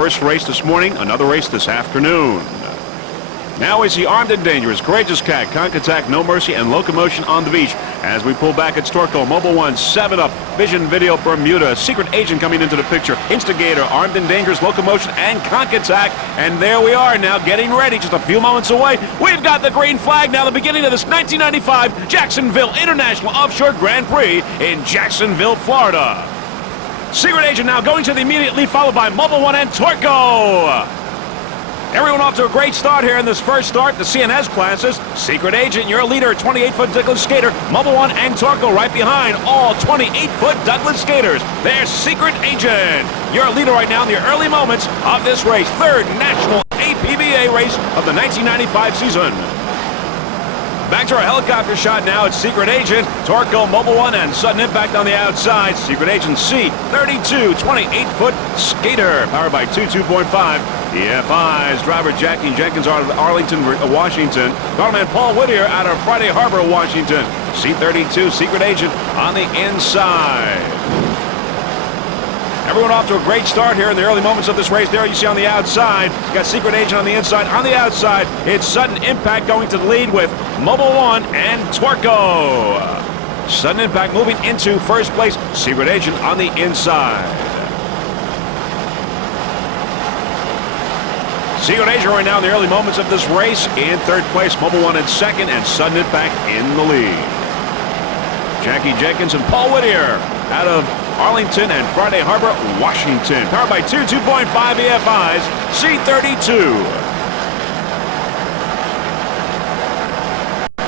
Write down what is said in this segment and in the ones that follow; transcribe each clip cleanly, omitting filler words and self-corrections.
First race this morning, another race this afternoon. Now we see Armed and Dangerous, Courageous Cat, Conk Attack, No Mercy, and Locomotion on the Beach. As we pull back at Storco, Mobile One, 7-Up, Vision Video Bermuda, Secret Agent coming into the picture, Instigator, Armed and Dangerous, Locomotion, and Conk Attack. And there we are now getting ready, just a few moments away. We've got the green flag now, the beginning of this 1995 Jacksonville International Offshore Grand Prix in Jacksonville, Florida. Secret Agent now going to the immediate lead, followed by Mobile One and Torco. Everyone off to a great start here in this first start, the CNS classes. Secret Agent, your leader, 28-foot Douglas skater. Mobile One and Torco right behind, all 28-foot Douglas skaters. There's Secret Agent, your leader right now in the early moments of this race. Third national APBA race of the 1995 season. Back to our helicopter shot now. It's Secret Agent, Torco, Mobile One, and Sudden Impact on the outside. Secret Agent C32, 28-foot skater, powered by 2.5 EFIs. Driver Jackie Jenkins out of Arlington, Washington. Carman Paul Whittier out of Friday Harbor, Washington. C32, Secret Agent on the inside. Everyone off to a great start here in the early moments of this race. There you see on the outside, you got Secret Agent on the inside. On the outside, it's Sudden Impact going to the lead with Mobile One and Torco. Sudden Impact moving into first place. Secret Agent on the inside. Secret Agent right now in the early moments of this race. In third place, Mobile One in second, and Sudden Impact in the lead. Jackie Jenkins and Paul Whittier out of Arlington and Friday Harbor, Washington. Powered by 2.5 EFIs, C32.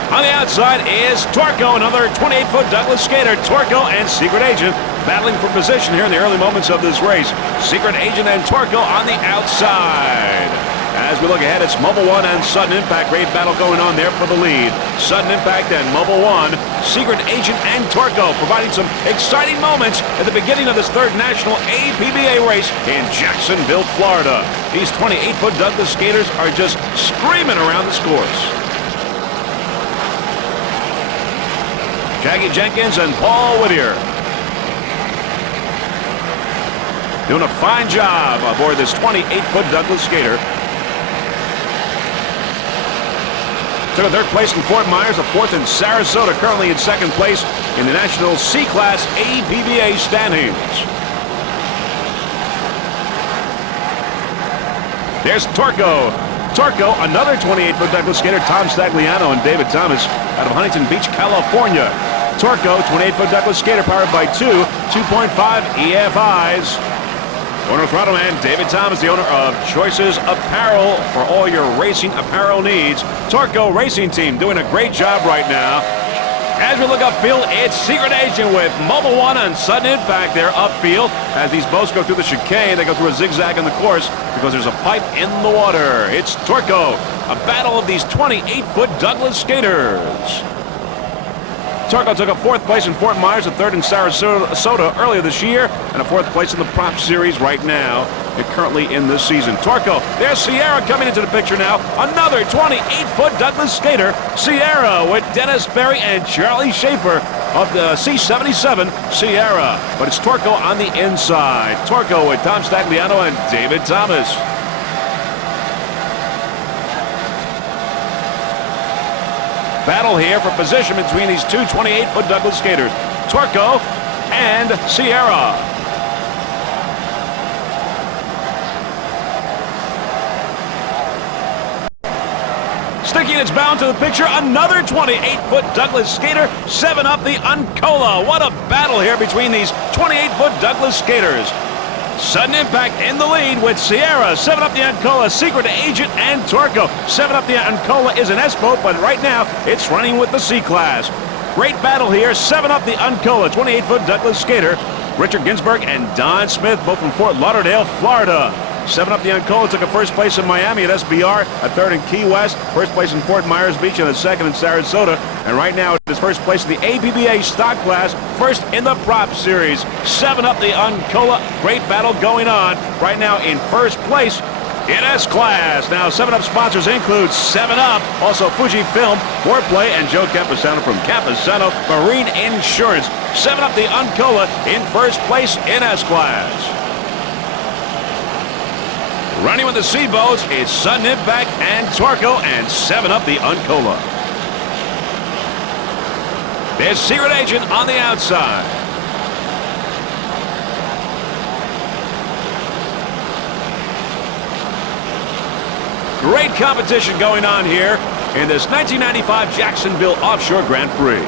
On the outside is Torco, another 28-foot Douglas skater. Torco and Secret Agent battling for position here in the early moments of this race. Secret Agent and Torco on the outside. As we look ahead, it's Mobile One and Sudden Impact. Great battle going on there for the lead. Sudden Impact and Mobile One, Secret Agent and Torco providing some exciting moments at the beginning of this third national APBA race in Jacksonville, Florida. These 28-foot Douglas skaters are just screaming around this course. Jackie Jenkins and Paul Whittier doing a fine job aboard this 28-foot Douglas skater. Took a third place in Fort Myers, a fourth in Sarasota, currently in second place in the National C-Class APBA standings. There's Torco. Torco, another 28-foot Douglas skater, Tom Stagliano and David Thomas out of Huntington Beach, California. Torco, 28-foot Douglas skater, powered by 2.5 EFIs. Owner Throttle Man, David Thomas, the owner of Choices Apparel for all your racing apparel needs. Torco Racing Team doing a great job right now. As we look upfield, it's Secret Agent with Mobile One and Sudden Impact there upfield. As these boats go through the chicane, they go through a zigzag in the course because there's a pipe in the water. It's Torco, a battle of these 28-foot Douglas skaters. Torco took a fourth place in Fort Myers, a third in Sarasota earlier this year, and a fourth place in the Prop Series right now, and currently in this season. Torco, there's Sierra coming into the picture now. Another 28-foot Douglas skater, Sierra, with Dennis Berry and Charlie Schaefer of the C77 Sierra. But it's Torco on the inside. Torco with Tom Stagliano and David Thomas. Battle here for position between these two 28-foot Douglas skaters, Torco and Sierra. Sticking its bound to the picture, another 28-foot Douglas skater, 7-Up the Uncola. What a battle here between these 28-foot Douglas skaters. Sudden Impact in the lead with Sierra, 7-Up the Uncola, Secret Agent, and Torco. 7-Up the Uncola is an S-boat, but right now it's running with the C-Class. Great battle here, 7-Up the Uncola, 28-foot Douglas skater. Richard Ginsburg and Don Smith, both from Fort Lauderdale, Florida. 7-Up the Uncola took a first place in Miami at SBR, a third in Key West, first place in Fort Myers Beach, and a second in Sarasota. And right now, it is first place in the APBA stock class, first in the Prop Series. 7-Up the Uncola, great battle going on right now in first place in S-Class. Now, 7-Up sponsors include 7-Up, also Fujifilm, Foreplay, and Joe Campusano from Campusano Marine Insurance. 7-Up the Uncola in first place in S-Class. Running with the C boats, it's Sudden Impact and Torco and 7-Up the Uncola. There's Secret Agent on the outside. Great competition going on here in this 1995 Jacksonville Offshore Grand Prix.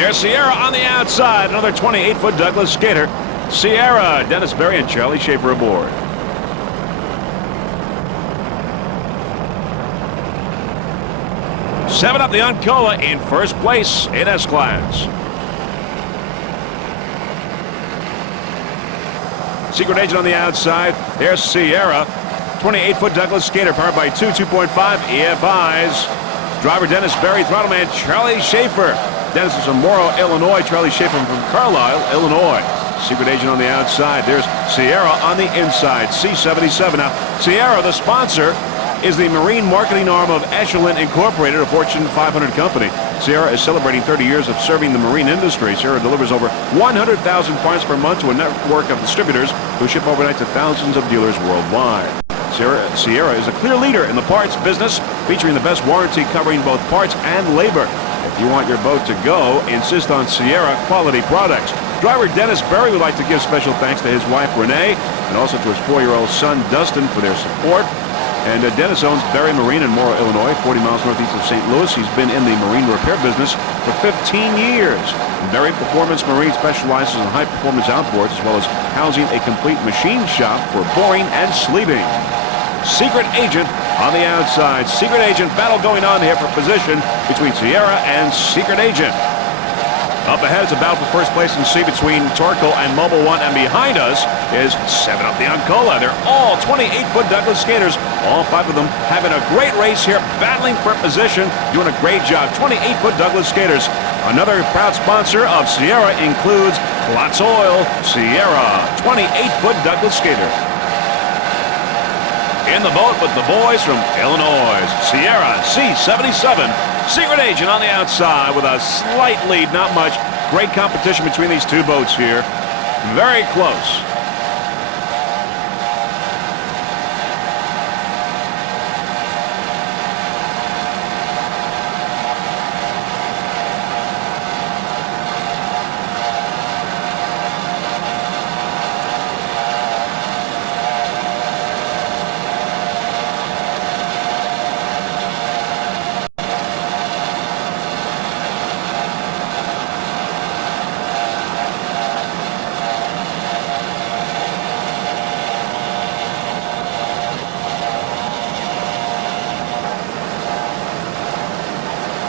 There's Sierra on the outside, another 28-foot Douglas skater. Sierra, Dennis Berry, and Charlie Schaefer aboard. Seven Up the Uncola in first place in S-Class. Secret Agent on the outside. There's Sierra. 28-foot Douglas skater powered by two 2.5 EFIs. Driver Dennis Berry, throttleman Charlie Schaefer. Dennis is from Morrow, Illinois. Charlie Schaefer from Carlisle, Illinois. Secret Agent on the outside. There's Sierra on the inside. C77. Now, Sierra, the sponsor, is the marine marketing arm of Echelon Incorporated, a Fortune 500 company. Sierra is celebrating 30 years of serving the marine industry. Sierra delivers over 100,000 parts per month to a network of distributors who ship overnight to thousands of dealers worldwide. Sierra is a clear leader in the parts business, featuring the best warranty covering both parts and labor. If you want your boat to go, insist on Sierra quality products. Driver Dennis Berry would like to give special thanks to his wife Renee and also to his 4-year-old son Dustin for their support. And Dennis owns Berry Marine in Morrow, Illinois, 40 miles northeast of St. Louis. He's been in the marine repair business for 15 years. Berry Performance Marine specializes in high-performance outboards as well as housing a complete machine shop for boring and sleeving. Secret Agent on the outside. Secret Agent battle going on here for position between Sierra and Secret Agent. Up ahead is a battle for first place in C between Torco and Mobile One, and behind us is 7-Up the Uncola. They're all 28-foot Douglas skaters. All 5 of them having a great race here, battling for position, doing a great job. 28-foot Douglas skaters. Another proud sponsor of Sierra includes Klotz Oil. Sierra, 28-foot Douglas skater. In the boat with the boys from Illinois, Sierra C77. Secret Agent on the outside with a slight lead, not much. Great competition between these two boats here. Very close.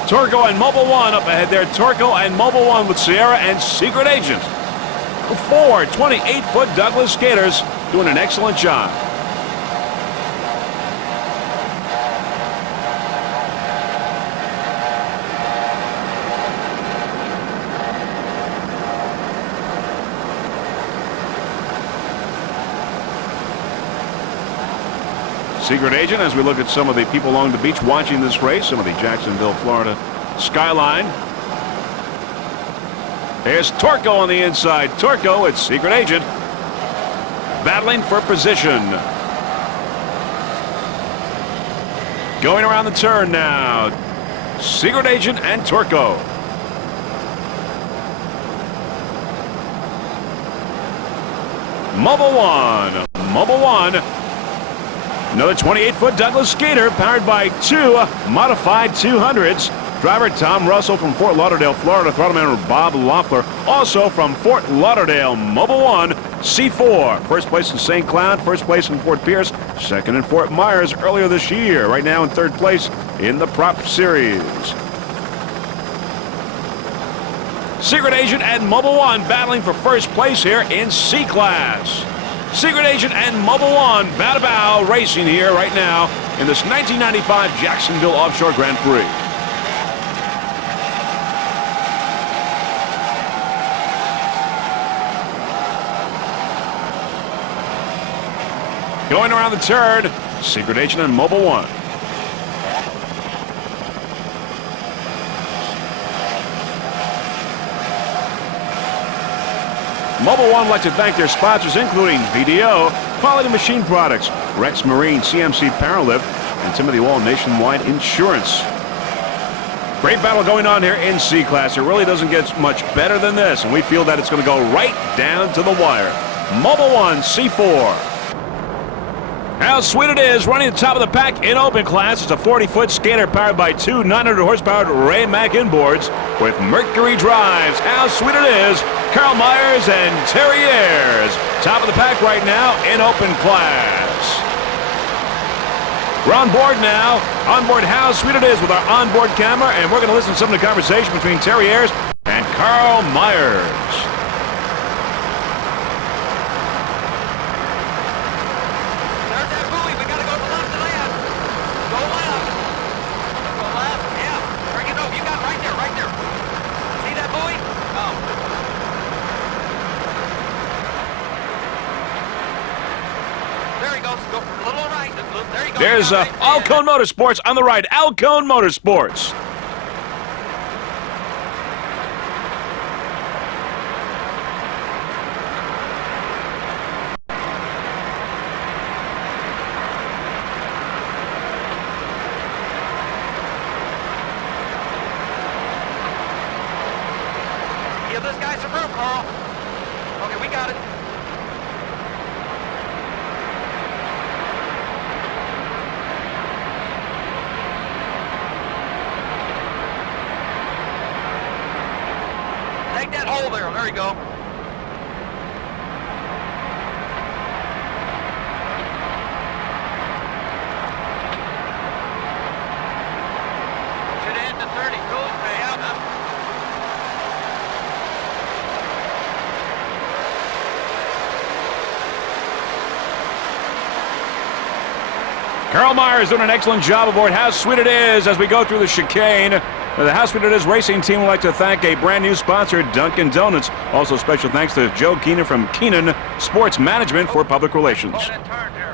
Torco and Mobile One up ahead there. Torco and Mobile One with Sierra and Secret Agent. 4 28-foot Douglas skaters doing an excellent job. Secret Agent, as we look at some of the people along the beach watching this race, some of the Jacksonville, Florida skyline. There's Torco on the inside. Torco, it's Secret Agent, battling for position. Going around the turn now. Secret Agent and Torco. Mobile One. Mobile One. Another 28-foot Douglas skater powered by 2 modified 200s. Driver Tom Russell from Fort Lauderdale, Florida. Throttleman Bob Loeffler, also from Fort Lauderdale. Mobile One, C4. First place in St. Cloud, first place in Fort Pierce, second in Fort Myers earlier this year. Right now in third place in the Prop Series. Secret Agent and Mobile One battling for first place here in C-Class. Secret Agent and Mobile One bow-to-bow racing here right now in this 1995 Jacksonville Offshore Grand Prix. Going around the turn, Secret Agent and Mobile One. Mobile One would like to thank their sponsors, including VDO, Quality Machine Products, Rex Marine, CMC Paralift, and Timothy Wall Nationwide Insurance. Great battle going on here in C-Class. It really doesn't get much better than this, and we feel that it's going to go right down to the wire. Mobile One C4. How sweet it is running the top of the pack in open class. It's a 40-foot skater powered by two 900-horsepower Ray Mack inboards with Mercury drives. How sweet it is. Carl Myers and Terry Ayers. Top of the pack right now in open class. We're on board now. On board How Sweet It Is with our onboard camera, and we're going to listen to some of the conversation between Terry Ayers and Carl Myers. There's that buoy. We got to go to the left and left. Go left. Go left. Yeah. Bring it over. You got it right there. Right there. See that buoy? Oh. There he goes. Go a little right. There you go. There's Alcone Motorsports on the right. Alcone Motorsports. Give this guy some room, Carl. Okay, we got it. Take that hole there. There you go. Should end to 30. Cool. Stay out. Carl Myers doing an excellent job aboard How Sweet It Is as we go through the chicane. The How Sweet It Is racing team would like to thank a brand new sponsor, Dunkin' Donuts. Also special thanks to Joe Keenan from Keenan Sports Management for Public Relations. Oh, that turn there.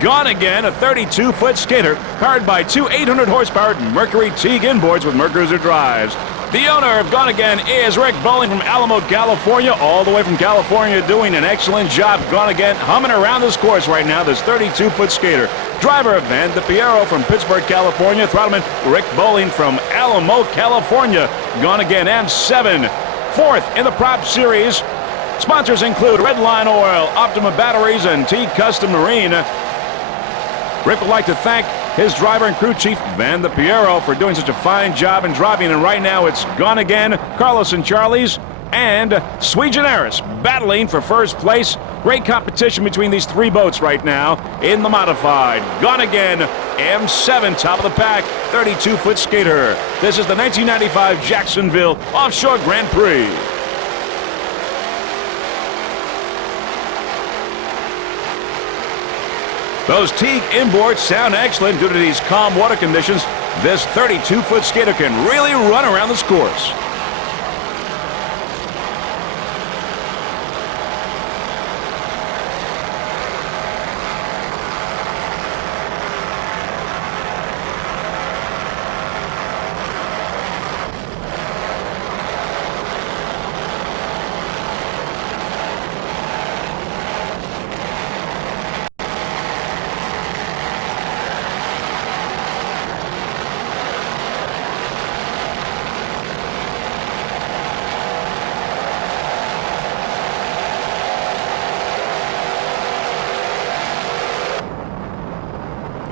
Gone Again, a 32-foot skater powered by two 800-horsepower Mercury Teague inboards with Mercruiser drives. The owner of Gone Again is Rick Bowling from Alamo, California, all the way from California, doing an excellent job. Gone Again humming around this course right now, this 32-foot skater. Driver Van DePiero from Pittsburgh, California. Throttleman Rick Bowling from Alamo, California. Gone Again M7. Fourth in the Prop Series. Sponsors include Redline Oil, Optima Batteries, and T Custom Marine. Rick would like to thank his driver and crew chief, Van DePiero, for doing such a fine job in driving. And right now it's Gone Again, Carlos and Charlie's, and Sui Generis battling for first place. Great competition between these three boats right now in the modified. Gone Again, M7, top of the pack, 32-foot skater. This is the 1995 Jacksonville Offshore Grand Prix. Those Teague inboards sound excellent due to these calm water conditions. This 32-foot skater can really run around this course.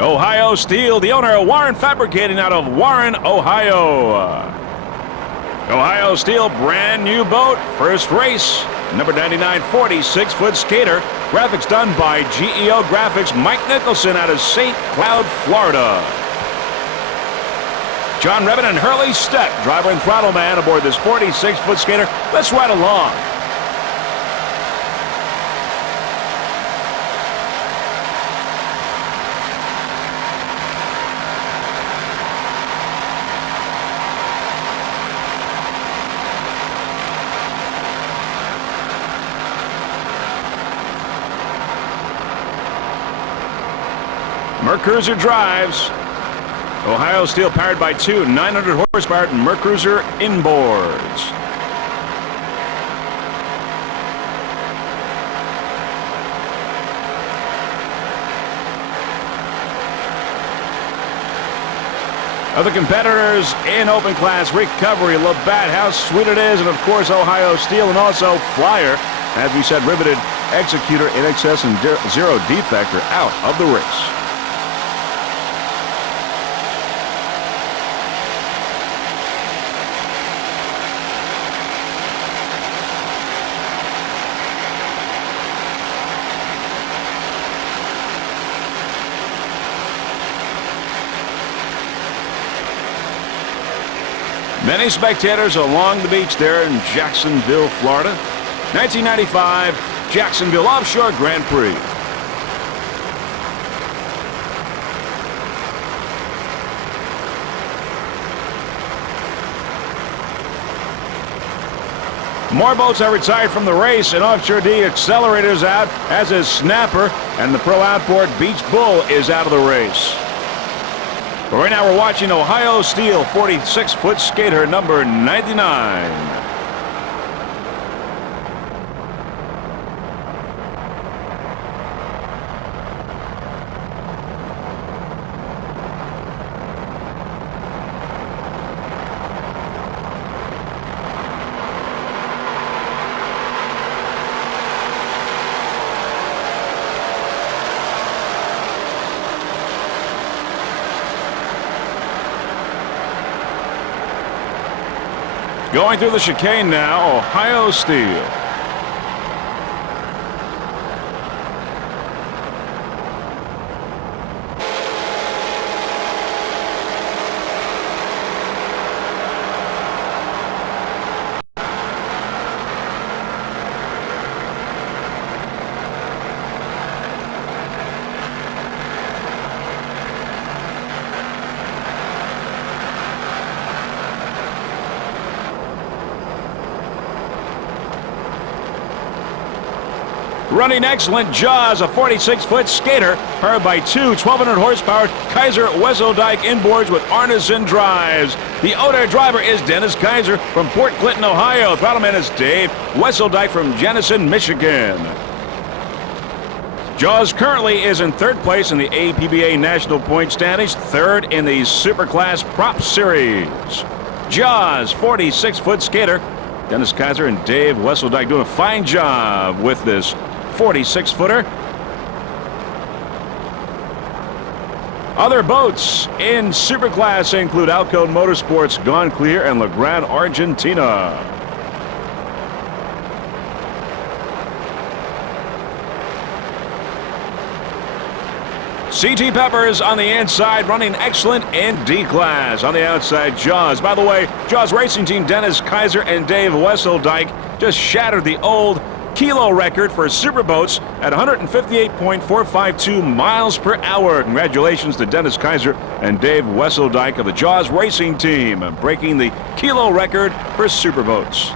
Ohio Steel, the owner of Warren Fabricating out of Warren, Ohio. Ohio Steel, brand new boat, first race. Number 99, 46-foot skater. Graphics done by GEO Graphics, Mike Nicholson out of St. Cloud, Florida. John Revin and Hurley Stepp, driver and throttle man aboard this 46-foot skater. Let's ride along. Mercruiser drives. Ohio Steel powered by two 900 horsepower Mercruiser inboards. Other competitors in open class recovery, Labatt, how sweet it is, and of course Ohio Steel, and also Flyer, as we said, riveted, Executor, In Excess, and Zero Defect are out of the race. Many spectators along the beach there in Jacksonville, Florida. 1995 Jacksonville Offshore Grand Prix. More boats are retired from the race, and Offshore D Accelerators out, as is Snapper, and the Pro Outboard Beach Bull is out of the race. But right now we're watching Ohio Steel 46-foot skater number 99. Going through the chicane now, Ohio Steel. Running excellent, Jaws, a 46-foot skater, powered by two 1,200 horsepower Kaiser Wesseldike inboards with Arneson drives. The owner driver is Dennis Kaiser from Port Clinton, Ohio. Throttleman is Dave Wesseldike from Jenison, Michigan. Jaws currently is in third place in the APBA National Point Standings, third in the Superclass Prop Series. Jaws, 46-foot skater, Dennis Kaiser and Dave Wesseldike doing a fine job with this 46-footer. Other boats in Superclass include Alcone Motorsports, Gone Clear, and LeGrand, Argentina. CT Peppers on the inside, running excellent in D-Class. On the outside, Jaws. By the way, Jaws Racing Team Dennis Kaiser and Dave Wesseldike just shattered the old kilo record for superboats at 158.452 miles per hour. Congratulations to Dennis Kaiser and Dave Wesseldike of the Jaws Racing Team, breaking the kilo record for superboats.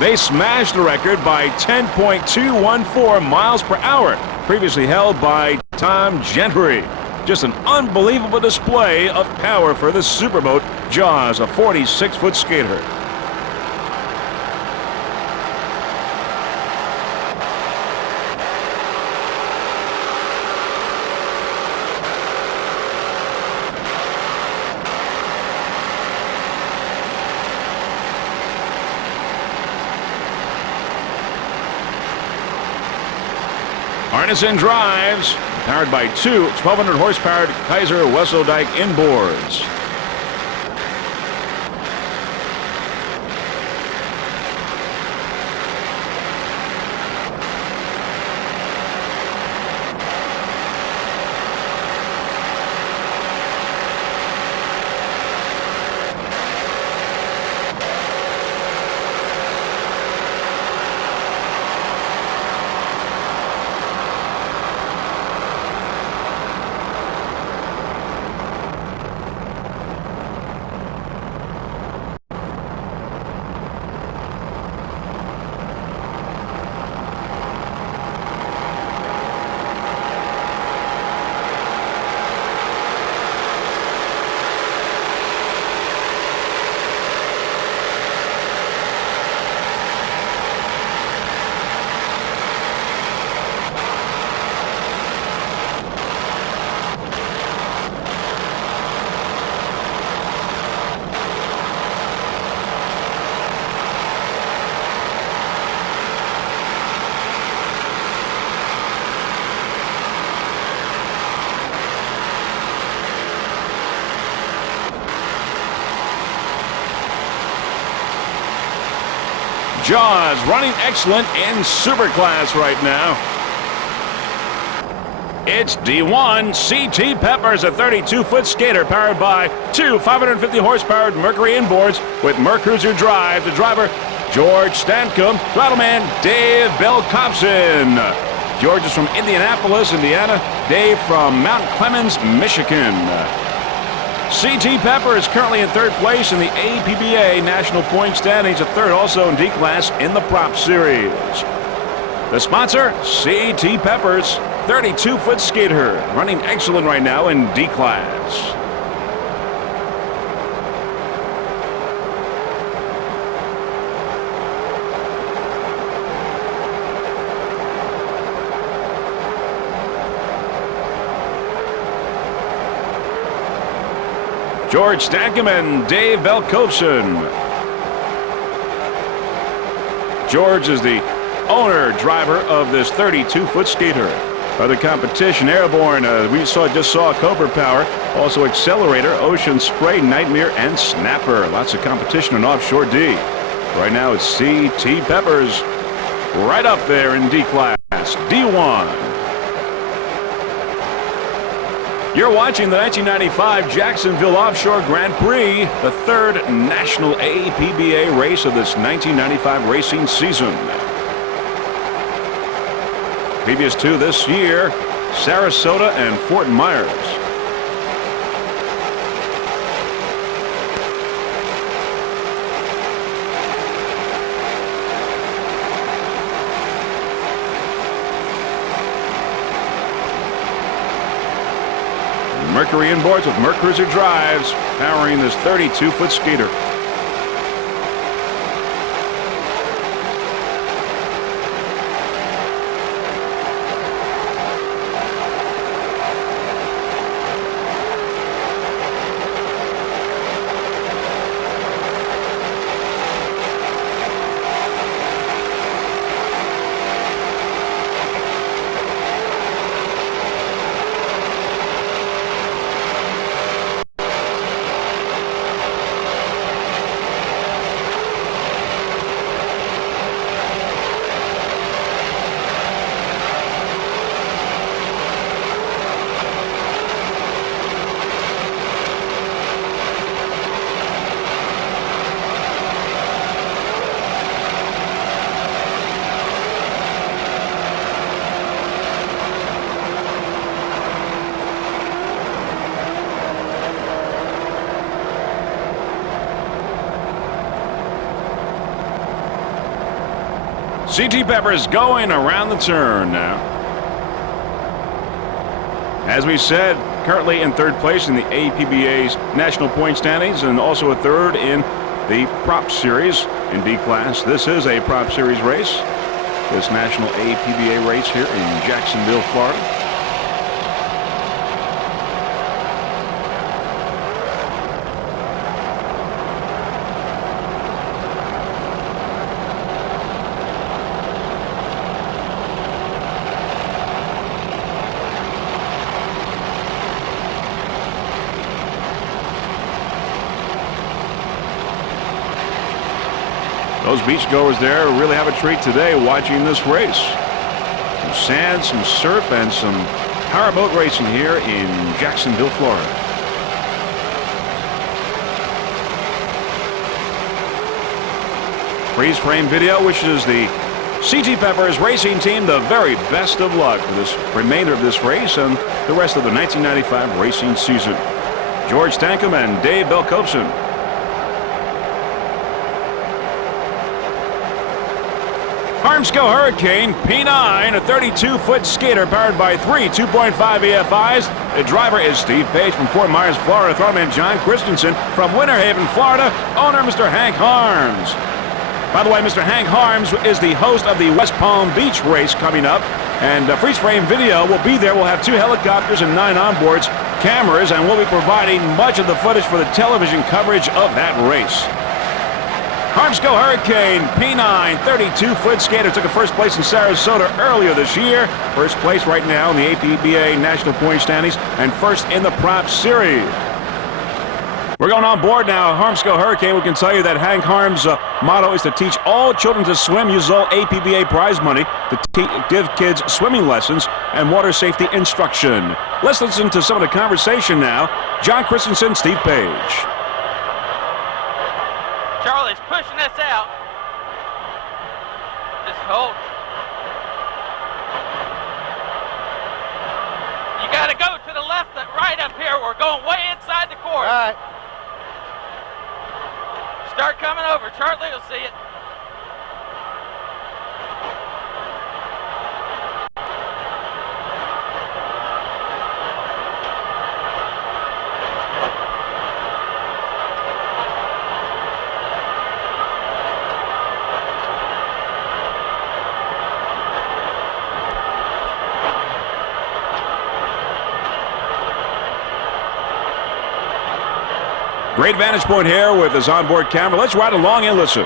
They smashed the record by 10.214 miles per hour, previously held by Tom Gentry. Just an unbelievable display of power for this superboat, Jaws, a 46-foot skater. Arneson drives, powered by two 1,200 horsepower Kaiser Wesseldike inboards. Jaws running excellent in Superclass right now. It's D1. C.T. Peppers, a 32-foot skater powered by two 550-horsepower Mercury inboards with Mercruiser drive. The driver, George Stankum. Throttle-man, Dave Belkopson. George is from Indianapolis, Indiana. Dave from Mount Clemens, Michigan. C.T. Pepper is currently in third place in the APBA National Point Standings, a third also in D-Class in the Prop Series. The sponsor, C.T. Peppers, 32-foot skater, running excellent right now in D-Class. George Stankum and Dave Belkopson. George is the owner, driver of this 32-foot skater. Other competition, Airborne, we just saw Cobra Power, also Accelerator, Ocean Spray, Nightmare, and Snapper. Lots of competition in Offshore D. Right now it's C.T. Peppers, right up there in D-Class, D1. You're watching the 1995 Jacksonville Offshore Grand Prix, the third national APBA race of this 1995 racing season. Previous to this year, Sarasota and Fort Myers. Mercury inboards with Mercruiser drives, powering this 32-foot skater. C.T. Peppers going around the turn now. As we said, currently in third place in the APBA's National Point Standings and also a third in the Prop Series in D-Class. This is a Prop Series race, this National APBA race here in Jacksonville, Florida. Those beachgoers there really have a treat today watching this race. Some sand, some surf, and some powerboat racing here in Jacksonville, Florida. Freeze frame video wishes the C.T. Peppers racing team the very best of luck for this remainder of this race and the rest of the 1995 racing season. George Stankum and Dave Belkopson. Harmsco Hurricane P9, a 32-foot skater powered by three 2.5 EFIs. The driver is Steve Page from Fort Myers, Florida. Throttle-man John Christensen from Winter Haven, Florida. Owner Mr. Hank Harms. By the way, Mr. Hank Harms is the host of the West Palm Beach race coming up. And freeze frame video will be there. We'll have 2 helicopters and 9 onboards cameras, and we'll be providing much of the footage for the television coverage of that race. Harmsco Hurricane P9, 32-foot skater, took a first place in Sarasota earlier this year. First place right now in the APBA National Point Standings and first in the Prop Series. We're going on board now. Harmsco Hurricane. We can tell you that Hank Harm's motto is to teach all children to swim. Uses all APBA prize money to give kids swimming lessons and water safety instruction. Let's listen to some of the conversation now. John Christensen, Steve Page. Charlie's pushing us out. Just hold. You got to go to the left and right up here. We're going way inside the course. All right. Start coming over. Charlie will see it. Great vantage point here with his onboard camera. Let's ride along and listen.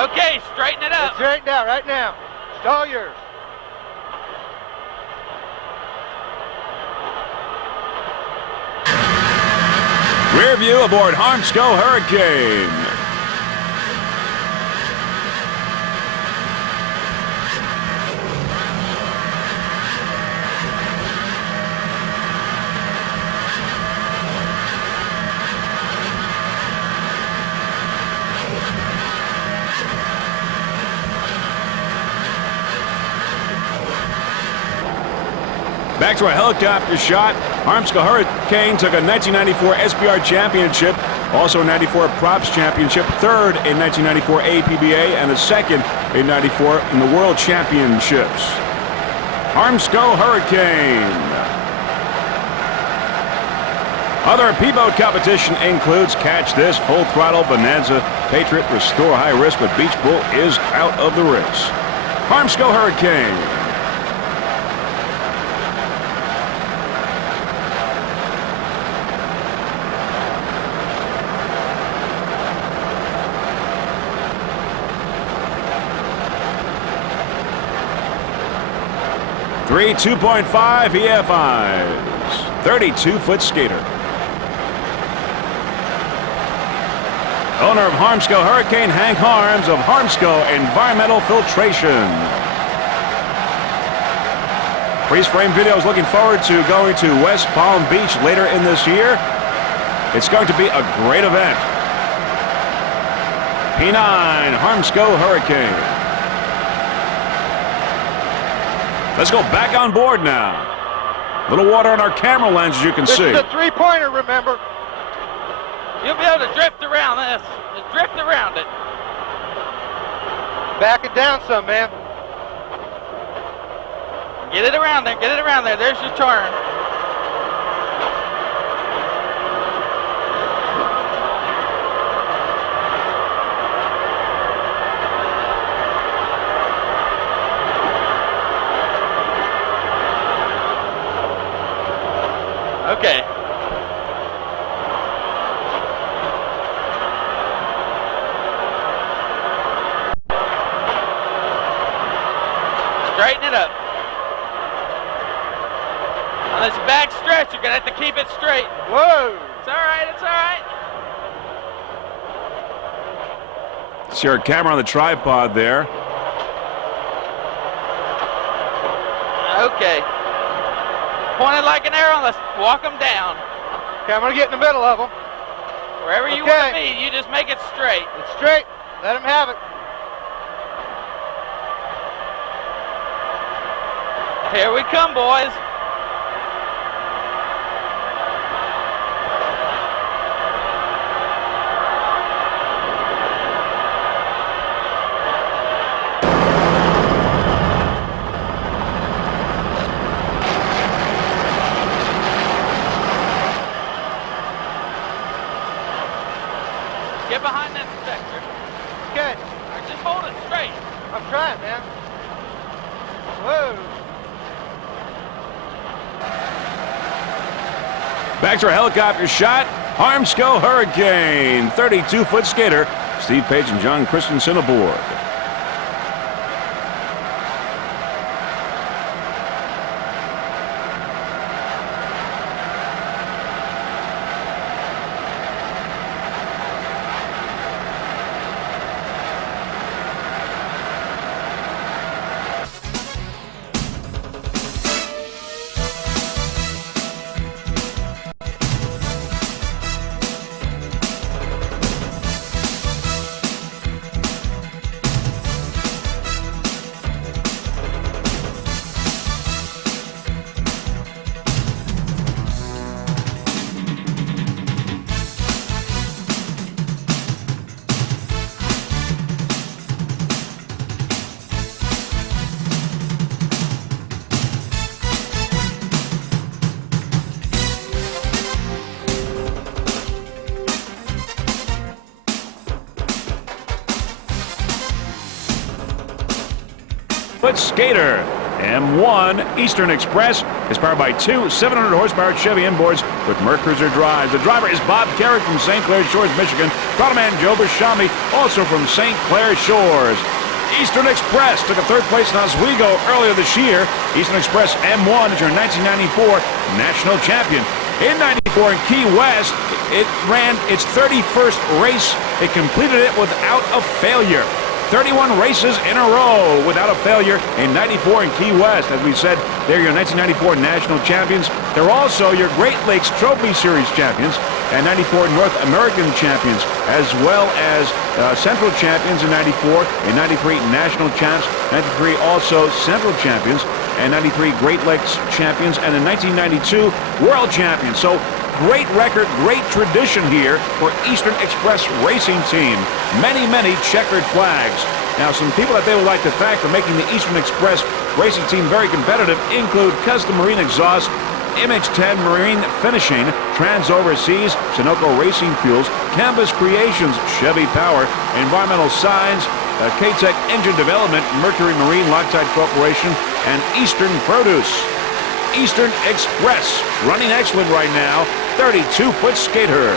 Okay, straighten it up. It's straightened out right now. It's all yours. Rear view aboard Harmsco Hurricane. Back to a helicopter shot. Harmsco Hurricane took a 1994 Spr Championship, also a 94 Props Championship, third in 1994 APBA, and a second in 94 in the World Championships. Harmsco Hurricane. Other P-boat competition includes Catch This, Full Throttle, Bonanza, Patriot, Restore High Risk, but Beach Bull is out of the race. Harmsco Hurricane. Three 2.5 EFIs, 32-foot skater. Owner of Harmsco Hurricane, Hank Harms of Harmsco Environmental Filtration. Freeze-frame videos. Looking forward to going to West Palm Beach later in this year. It's going to be a great event. P9 Harmsco Hurricane. Let's go back on board now. Little water on our camera lens, as you can see. This is a three-pointer, remember. You'll be able to drift around this. Just drift around it. Back it down some, man. Get it around there. Get it around there. There's your turn. Okay. Straighten it up. On this back stretch, you're going to have to keep it straight. Whoa. It's all right. It's all right. See our camera on the tripod there. Okay. Point it like an arrow. Let's walk them down. Okay, I'm going to get in the middle of them. Wherever you want to be, you just make it straight. It's straight. Let them have it. Here we come, boys. Get behind that sector. Okay. Or just hold it straight. I'm trying, man. Whoa. Back to our helicopter shot. Armsco Hurricane, 32-foot skater. Steve Page and John Christensen aboard. Foot skater. M1 Eastern Express is powered by two 700 horsepower Chevy inboards with Mercruiser drives. The driver is Bob Carrick from St. Clair Shores, Michigan. Throttle-man Joe Bashami, also from St. Clair Shores. Eastern Express took a third place in Oswego earlier this year. Eastern Express M1 is your 1994 national champion. In 94 in Key West, it ran its 31st race. It completed it without a failure. 31 races in a row without a failure in 94 in Key West. As we said, they're your 1994 national champions. They're also your Great Lakes Trophy Series champions and 94 North American champions, as well as Central champions in 94, in 93 national champs, 93 also Central champions, and 93 Great Lakes champions, and in 1992 world champions. So great record, great tradition here for Eastern Express Racing Team. Many, many checkered flags. Now, some people that they would like to thank for making the Eastern Express Racing Team very competitive include Custom Marine Exhaust, Image 10 Marine Finishing, Trans Overseas, Sunoco Racing Fuels, Canvas Creations, Chevy Power, Environmental Signs, K-Tech Engine Development, Mercury Marine, Loctite Corporation, and Eastern Produce. Eastern Express running excellent right now. 32-foot skater.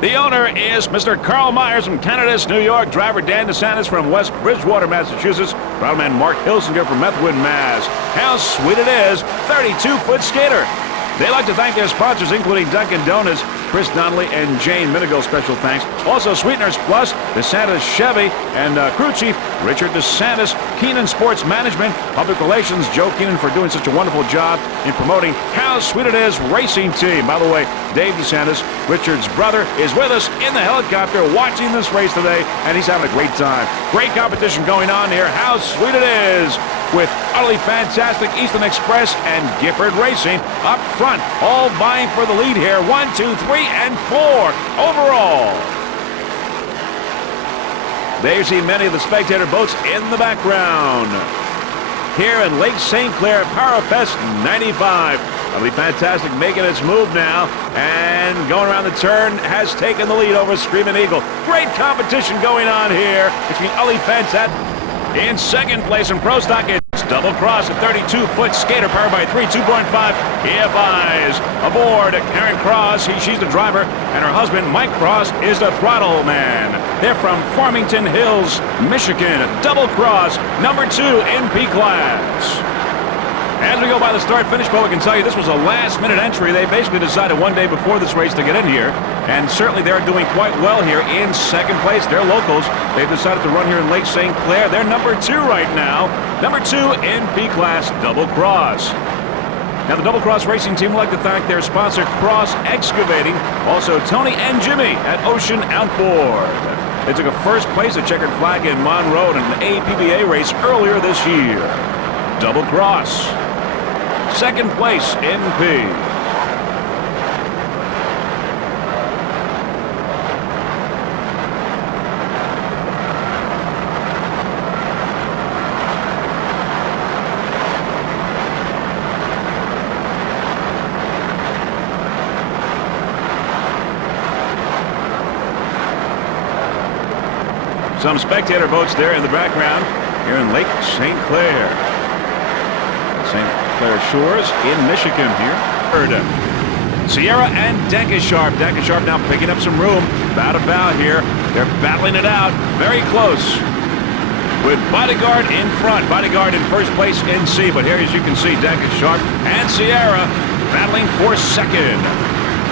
The owner is Mr. Carl Myers from Canada's New York. Driver Dan DeSantis from West Bridgewater, Massachusetts. Throttle-man Mark Hilsinger from Methuen, Mass. How sweet it is. 32-foot skater. They'd like to thank their sponsors, including Dunkin' Donuts, Chris Donnelly, and Jane Minigo. Special thanks. Also, Sweeteners Plus, DeSantis Chevy, and crew chief Richard DeSantis, Keenan Sports Management, Public Relations, Joe Keenan, for doing such a wonderful job in promoting How Sweet It Is Racing Team. By the way, Dave DeSantis, Richard's brother, is with us in the helicopter watching this race today, and he's having a great time. Great competition going on here. How sweet it is, with utterly fantastic Eastern Express and Gifford Racing up front, all vying for the lead here. 1, 2, 3, and 4 overall. There you see many of the spectator boats in the background. Here in Lake St. Clair, PowerFest 95. Utterly fantastic, making its move now, and going around the turn, has taken the lead over Screaming Eagle. Great competition going on here between utterly fantastic. In second place in Pro Stock, it's Double Cross, a 32-foot skater powered by 3 2.5 EFIs. Aboard, Karen Cross, she's the driver, and her husband, Mike Cross, is the throttle man. They're from Farmington Hills, Michigan. Double Cross, number 2 in P class. As we go by the start-finish boat, we can tell you this was a last-minute entry. They basically decided one day before this race to get in here, and certainly they're doing quite well here in second place. They're locals. They've decided to run here in Lake St. Clair. They're number 2 right now. Number 2 in B-Class, Double Cross. Now, the Double Cross Racing Team would like to thank their sponsor, Cross Excavating, also Tony and Jimmy at Ocean Outboard. They took a first place at checkered flag in Monroe in an APBA race earlier this year. Double Cross. Second place in P. Some spectator boats there in the background here in Lake St. Clair. St. Clair Shores in Michigan here. Sierra and Deca Sharp. Deca Sharp now picking up some room. About here. They're battling it out. Very close. With Bodyguard in front. Bodyguard in first place in C. But here, as you can see, Deca Sharp and Sierra battling for second.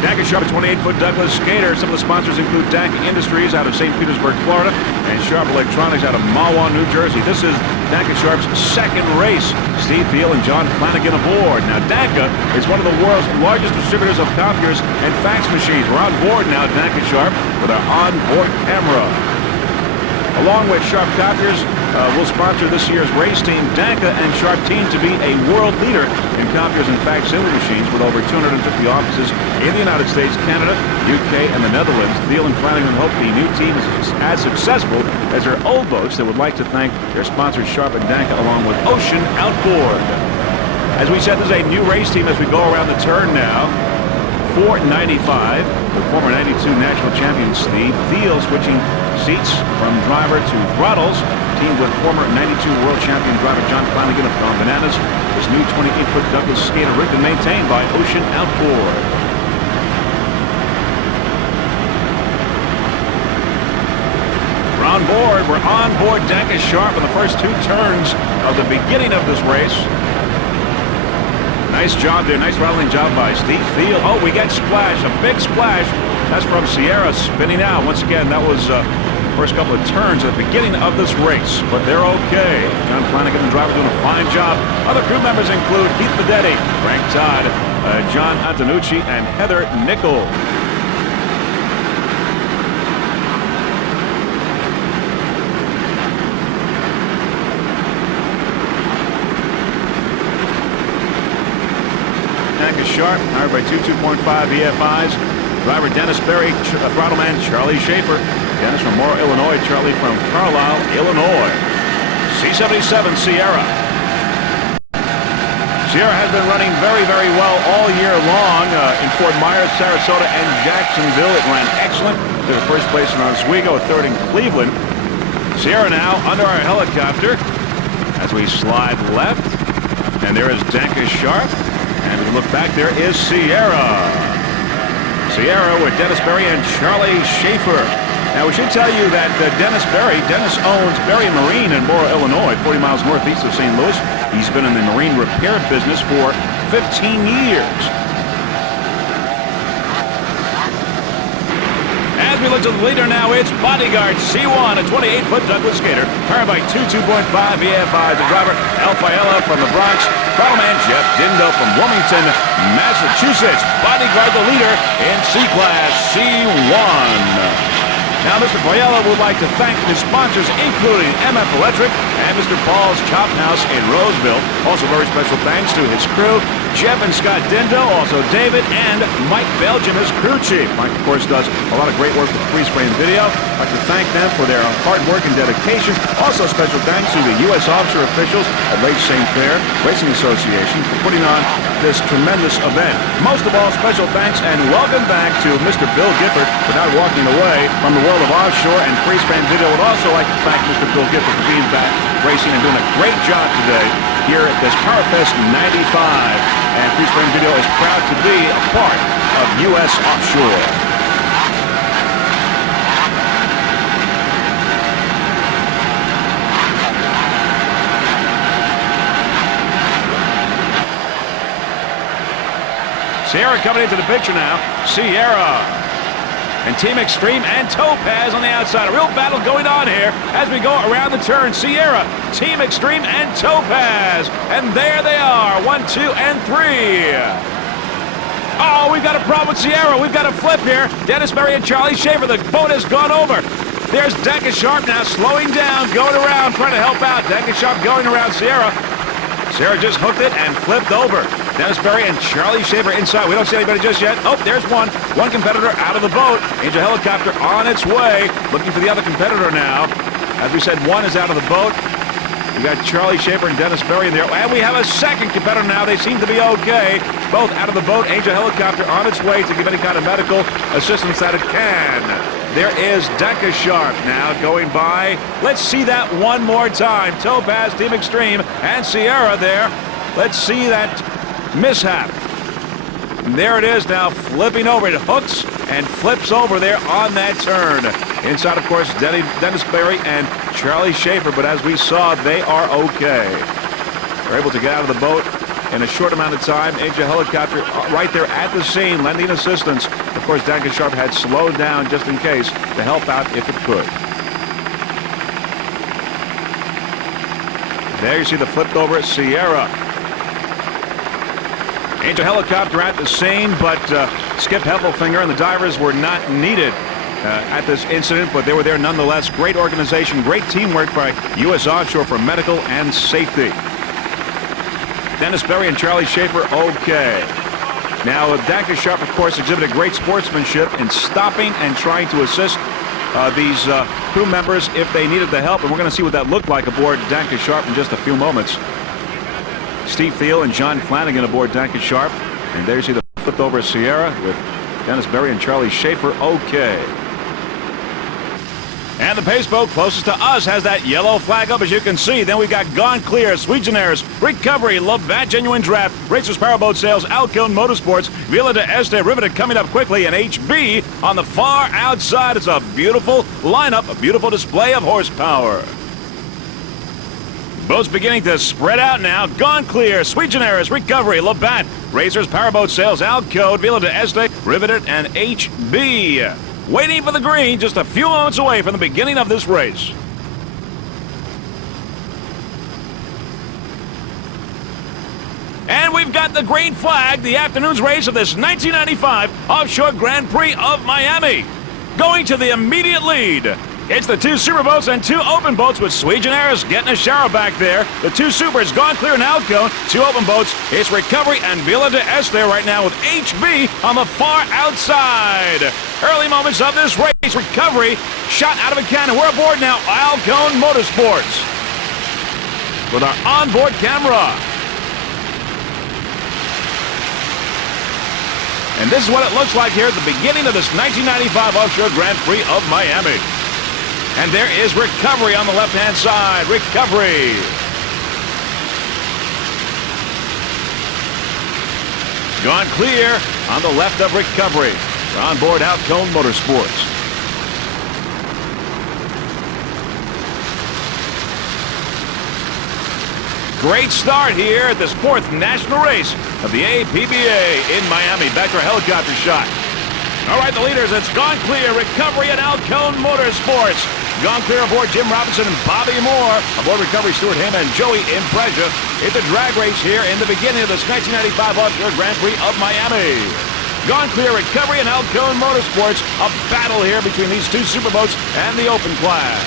Deca Sharp, a 28-foot Douglas skater. Some of the sponsors include Deca Industries out of St. Petersburg, Florida, and Sharp Electronics out of Mahwah, New Jersey. This is Deca Sharp's second race. Steve Thiel and John Flanagan aboard. Now, Deca is one of the world's largest distributors of copiers and fax machines. We're on board now at Deca Sharp with our onboard camera. Along with Sharp Copiers, will sponsor this year's race team. Deca and Sharp team to be a world leader in copiers and facsimile machines with over 250 offices in the United States, Canada, UK, and the Netherlands. Thiel and Flanagan hope the new team is as successful as their old boats. They would like to thank their sponsors, Sharp and Deca, along with Ocean Outboard. As we said, this is a new race team as we go around the turn now. 495, the former 92 national champion Steve Thiel switching seats from driver to throttles, teamed with former 92 world champion driver John Flanagan of Gone Bananas. This new 28-foot Douglas skater rigged and maintained by Ocean Outboard. We're on board Deca Sharp in the first two turns of the beginning of this race. Nice job there, nice rattling job by Steve Thiel. Oh, we get splash, a big splash. That's from Sierra spinning out. Once again, that was first couple of turns at the beginning of this race, but they're okay. John Flanagan, the driver, doing a fine job. Other crew members include Keith Bedetti, Frank Todd, John Antonucci, and Heather Nickel. Deca Sharp, hired by 2.5 EFIs. Driver Dennis Berry, throttleman Charlie Schaefer. Dennis from Mora, Illinois. Charlie from Carlisle, Illinois. C-77 Sierra. Sierra has been running very, very well all year long in Fort Myers, Sarasota, and Jacksonville. It ran excellent. Took first place in Oswego, third in Cleveland. Sierra now under our helicopter as we slide left. And there is Deca Sharp. And we look back, there is Sierra. Sierra with Dennis Berry and Charlie Schaefer. Now, we should tell you that Dennis owns Berry Marine in Mora, Illinois, 40 miles northeast of St. Louis. He's been in the marine repair business for 15 years. As we look to the leader now, it's Bodyguard C1, a 28-foot Douglas skater, powered by 2.5 EFI. The driver, Al Fiella from the Bronx. Throttleman Jeff Dindo from Wilmington, Massachusetts. Bodyguard the leader in C-Class C1. Now, Mr. Fiella would like to thank his sponsors, including MF Electric and Mr. Paul's Chop House in Roseville. Also, very special thanks to his crew, Jeff and Scott Dindo, also David and Mike Belgium, his crew chief. Mike, of course, does a lot of great work with freeze frame video. I'd like to thank them for their hard work and dedication. Also, special thanks to the U.S. offshore officials at Lake St. Clair Racing Association for putting on this tremendous event. Most of all, special thanks and welcome back to Mr. Bill Gifford for not walking away from the world of offshore and freeze frame video. Would also like to thank Mr. Bill Gifford for being back racing and doing a great job today here at this PowerFest 95. And freeze frame video is proud to be a part of U.S. Offshore. Sierra coming into the picture now. Sierra and Team Extreme and Topaz on the outside. A real battle going on here as we go around the turn. Sierra, Team Extreme, and Topaz. And there they are. 1, 2, and 3. Oh, we've got a problem with Sierra. We've got a flip here. Dennis Berry and Charlie Schaefer. The boat has gone over. There's Deca Sharp now slowing down, going around, trying to help out. Deca Sharp going around Sierra. Sierra just hooked it and flipped over. Dennis Berry and Charlie Schaefer inside. We don't see anybody just yet. Oh, there's one. One competitor out of the boat. Angel Helicopter on its way. Looking for the other competitor now. As we said, one is out of the boat. We got Charlie Schaefer and Dennis Berry in there. And we have a second competitor now. They seem to be okay. Both out of the boat. Angel Helicopter on its way to give any kind of medical assistance that it can. There is Deca Sharp now going by. Let's see that one more time. Topaz, Team Extreme, and Sierra there. Let's see that mishap. And there it is now, flipping over. It hooks and flips over there on that turn. Inside, of course, Dennis Berry and Charlie Schaefer, but as we saw, they are okay. They're able to get out of the boat in a short amount of time. Angel Helicopter right there at the scene, lending assistance. Of course, Deca Sharp had slowed down just in case to help out if it could. There you see the flipped over Sierra. Angel Helicopter at the scene, but Skip Heffelfinger and the divers were not needed at this incident, but they were there nonetheless. Great organization, great teamwork by U.S. Offshore for medical and safety. Dennis Berry and Charlie Schaefer, okay. Now, Deca Sharp, of course, exhibited great sportsmanship in stopping and trying to assist these crew members if they needed the help, and we're going to see what that looked like aboard Deca Sharp in just a few moments. Steve Thiel and John Flanagan aboard Deca Sharp, and there you see the flipped over Sierra with Dennis Berry and Charlie Schaefer, okay. And the pace boat closest to us has that yellow flag up, as you can see. Then we've got Gone Clear, Sweetenaires, Recovery, Labatt Genuine Draft, Racers Powerboat Sales, Alcone Motorsports, Villa de Este, Riveted coming up quickly, and HB on the far outside. It's a beautiful lineup, a beautiful display of horsepower. Boats beginning to spread out now. Gone Clear, Sweetenaires, Recovery, Labatt, Racers Powerboat Sales, Alcone, Villa de Este, Riveted, and HB. Waiting for the green, just a few moments away from the beginning of this race. And we've got the green flag, the afternoon's race of this 1995 Offshore Grand Prix of Miami. Going to the immediate lead. It's the two super boats and two open boats with Sweetenaires getting a shower back there. The two supers, Gone Clear and Alcone. Two open boats, it's Recovery and Villa de Este right now with HB on the far outside. Early moments of this race, Recovery shot out of a cannon. We're aboard now, Alcone Motorsports with our onboard camera. And this is what it looks like here at the beginning of this 1995 Offshore Grand Prix of Miami. And there is Recovery on the left-hand side. Recovery. Gone Clear on the left of Recovery. We're on board Alcone Motorsports. Great start here at this fourth national race of the APBA in Miami. Back to our helicopter shot. All right, the leaders, it's Gone Clear, Recovery, and Alcone Motorsports. Gone Clear aboard Jim Robinson and Bobby Moore. Aboard Recovery, Stuart Heyman and Joey Impreza. It's a drag race here in the beginning of this 1995 Offshore Grand Prix of Miami. Gone Clear, Recovery, and Alcone Motorsports. A battle here between these two superboats and the open class.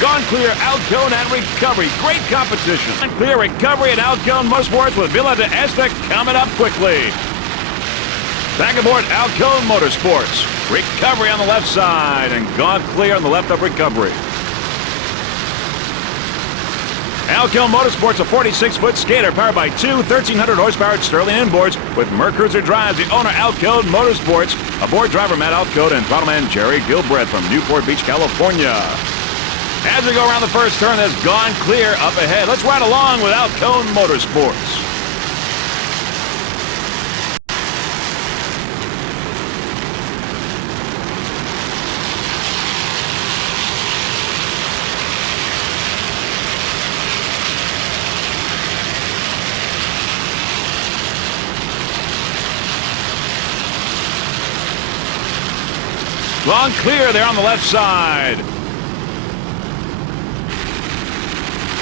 Gone Clear, Alcone, and Recovery. Great competition. Gone Clear, Recovery, and Alcone Motorsports with Villa de Este coming up quickly. Back aboard Alcone Motorsports. Recovery on the left side and Gone Clear on the left of Recovery. Alcone Motorsports, a 46-foot skater powered by two 1,300 horsepower Sterling inboards with Mercruiser drives. The owner, Alcone Motorsports. Aboard driver Matt Alcone and throttleman Jerry Gilbreth from Newport Beach, California. As we go around the first turn, there's Gone Clear up ahead. Let's ride along with Alcone Motorsports. Gone Clear there on the left side.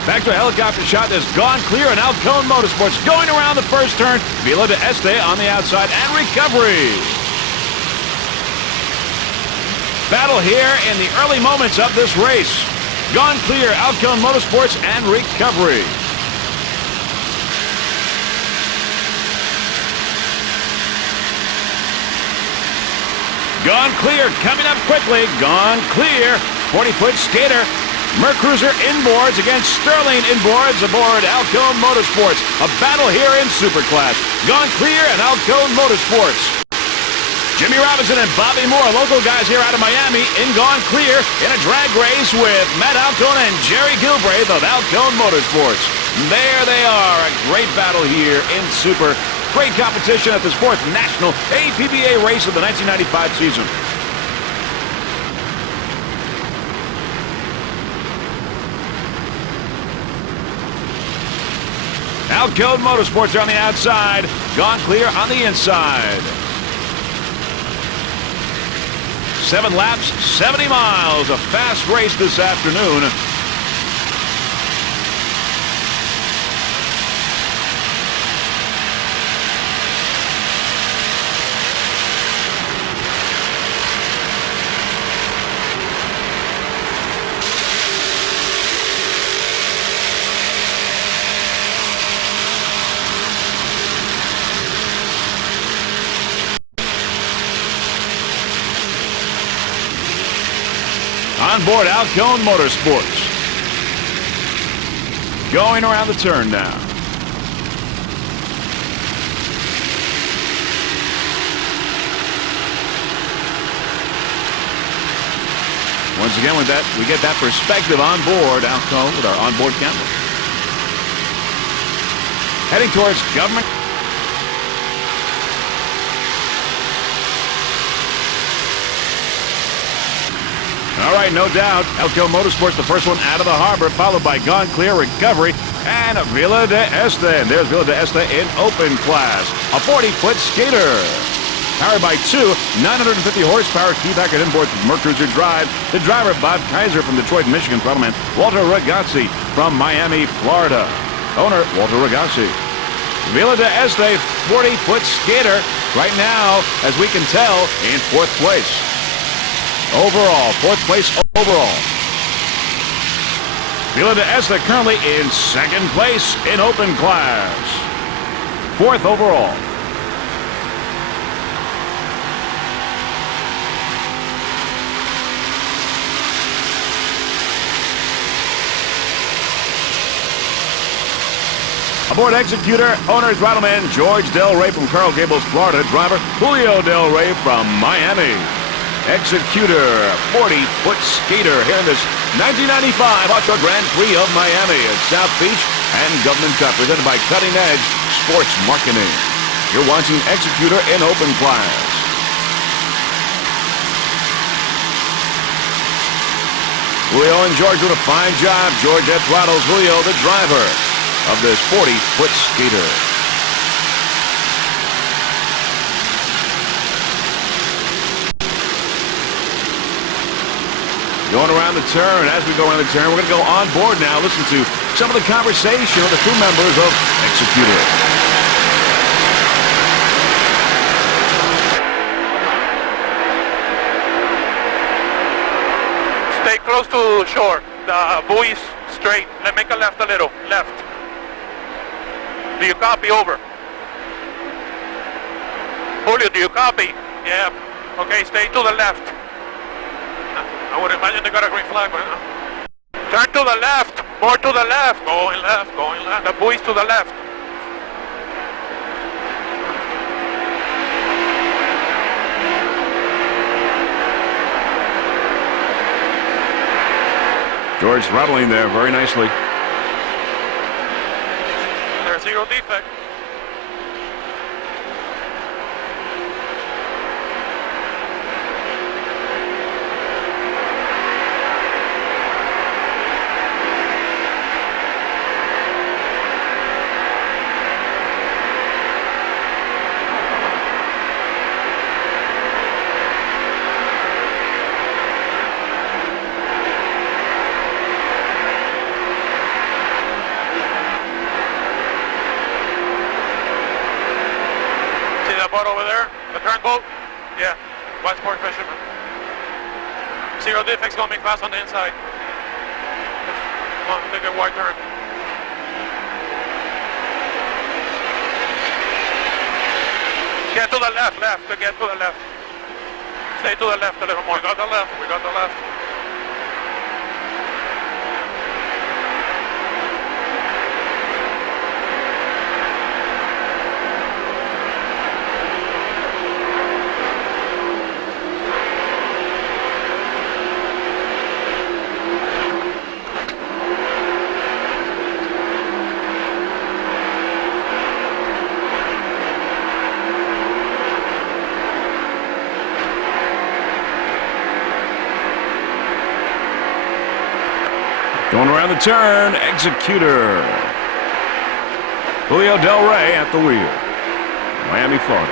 Back to a helicopter shot. There's Gone Clear and Alcone Motorsports going around the first turn. Villa de Este on the outside and Recovery. Battle here in the early moments of this race. Gone Clear, Alcone Motorsports, and Recovery. Gone Clear coming up quickly. Gone Clear, 40-foot skater. Mercruiser inboards against Sterling inboards aboard Alcone Motorsports. A battle here in Superclass. Gone Clear and Alcone Motorsports. Jimmy Robinson and Bobby Moore, local guys here out of Miami, in Gone Clear in a drag race with Matt Alcone and Jerry Gilbreth of Alcone Motorsports. There they are, a great battle here in Super Great competition at this fourth national APBA race of the 1995 season. Alcone Motorsports are on the outside. Gone clear on the inside. 7 laps, 70 miles. A fast race this afternoon. On board Alcone Motorsports. Going around the turn now. Once again, with that, we get that perspective on board Alcone with our onboard camera. Heading towards government. All right, no doubt. Alcone Motorsports, the first one out of the harbor, followed by Gone Clear, Recovery, and Villa de Este. And there's Villa de Este in open class. A 40-foot skater. Powered by 2 950 horsepower key-packed inboard Mercruiser drive. The driver, Bob Kaiser from Detroit, Michigan. Throttle Walter Ragazzi from Miami, Florida. Owner, Walter Ragazzi. Villa de Este, 40-foot skater. Right now, as we can tell, in 4th place. Overall, 4th place overall. Villa de Este currently in 2nd place in open class. 4th overall. Aboard Executor, owner throttleman George Del Rey from Coral Gables, Florida. Driver Julio Del Rey from Miami. Executor, 40-foot skater here in this 1995 Auto Grand Prix of Miami at South Beach and Government Cup, presented by Cutting Edge Sports Marketing. You're watching Executor in open class. Julio and George doing a fine job. George at throttles, Julio the driver of this 40-foot skater. Going around the turn. As we go around the turn, we're going to go on board now. Listen to some of the conversation with the crew members of Executor. Stay close to shore. The buoy's straight. Let's make a left a little. Left. Do you copy? Over. Julio, do you copy? Yeah. Okay, stay to the left. I would imagine they got a green flag, but turn to the left, more to the left, going left, going left. The buoy's to the left. George throttling there very nicely. There's 0 defect. Boat over there, the turn boat, yeah, white sport fisherman. 0 defects, gonna make fast on the inside. Come on, take a wide turn. Get to the left, to get to the left. Stay to the left a little more. We got the left, we got the left. Going around the turn, Executor. Julio Del Rey at the wheel. Miami, Florida.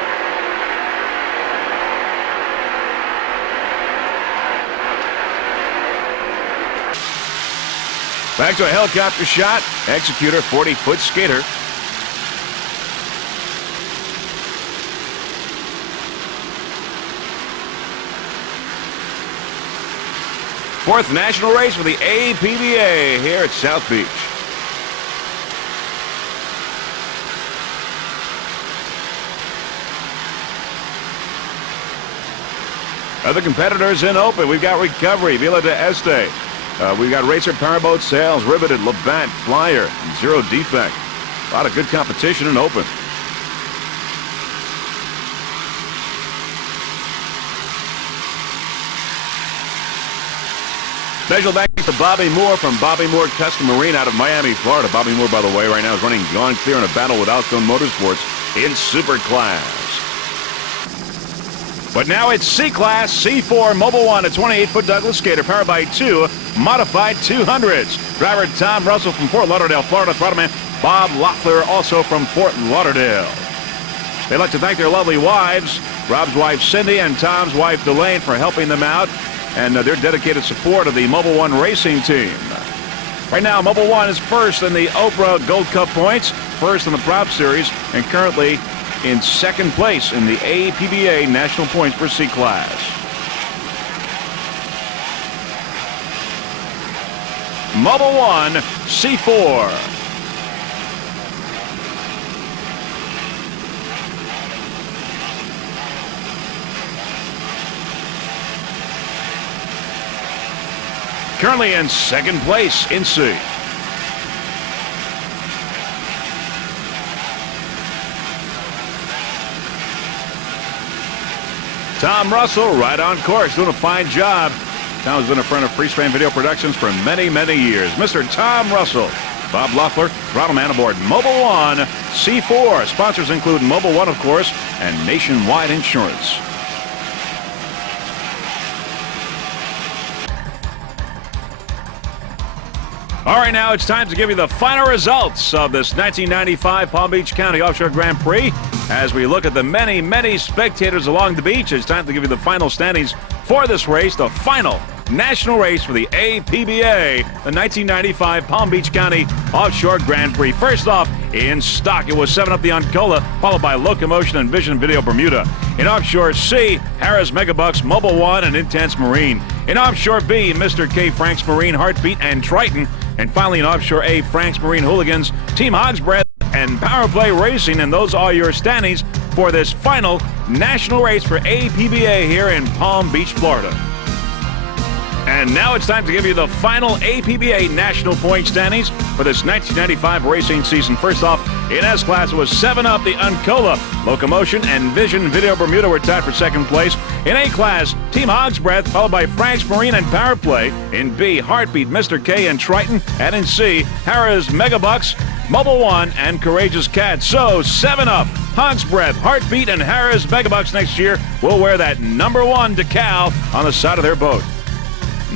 Back to a helicopter shot. Executor, 40-foot skater. Fourth national race for the APBA here at South Beach. Other competitors in open. We've got Recovery, Villa de Este. We've got Racer Powerboat Sales, Riveted, Labatt, Flyer, Zero Defect. A lot of good competition in open. Special thanks to Bobby Moore from Bobby Moore Custom Marine out of Miami, Florida. Bobby Moore, by the way, right now is running Gone Clear in a battle with Alcone Motorsports in Super Class. But now it's C-Class, C4, Mobile One, a 28-foot Douglas skater powered by two modified 200s. Driver Tom Russell from Fort Lauderdale, Florida. Throttleman Bob Loeffler, also from Fort Lauderdale. They'd like to thank their lovely wives, Rob's wife Cindy and Tom's wife Delane, for helping them out and their dedicated support of the Mobile One racing team. Right now, Mobile One is first in the Oprah Gold Cup points, first in the Prop Series, and currently in second place in the APBA National Points for C-Class. Mobile One, C4. Currently in second place in C. Tom Russell, right on course, doing a fine job. Tom's been a friend of Freestream Video Productions for many, many years. Mr. Tom Russell, Bob Loeffler, Throttleman aboard Mobile One, C4. Sponsors include Mobile One, of course, and Nationwide Insurance. All right, now it's time to give you the final results of this 1995 Palm Beach County Offshore Grand Prix. As we look at the many, many spectators along the beach, it's time to give you the final standings for this race, the final national race for the APBA, the 1995 Palm Beach County Offshore Grand Prix. First off, in stock, it was 7 Up the Uncola, followed by Locomotion and Vision Video Bermuda. In Offshore C, Harris Megabucks, Mobile One, and Intense Marine. In Offshore B, Mr. K Franks Marine, Heartbeat, and Triton. And finally, in Offshore A, Franks Marine Hooligans, Team Hog's Breath, and Power Play Racing. And those are your standings for this final national race for APBA here in Palm Beach, Florida. And now it's time to give you the final APBA national point standings for this 1995 racing season. First off, in S-Class, it was 7 Up the Uncola. Locomotion and Vision Video Bermuda were tied for second place. In A-Class, Team Hog's Breath, followed by Franks Marine and Power Play. In B, Heartbeat, Mr. K, and Triton. And in C, Harrah's Megabucks, Mobile One, and Courageous Cat. So, 7 Up, Hog's Breath, Heartbeat, and Harrah's Megabucks next year will wear that #1 decal on the side of their boat.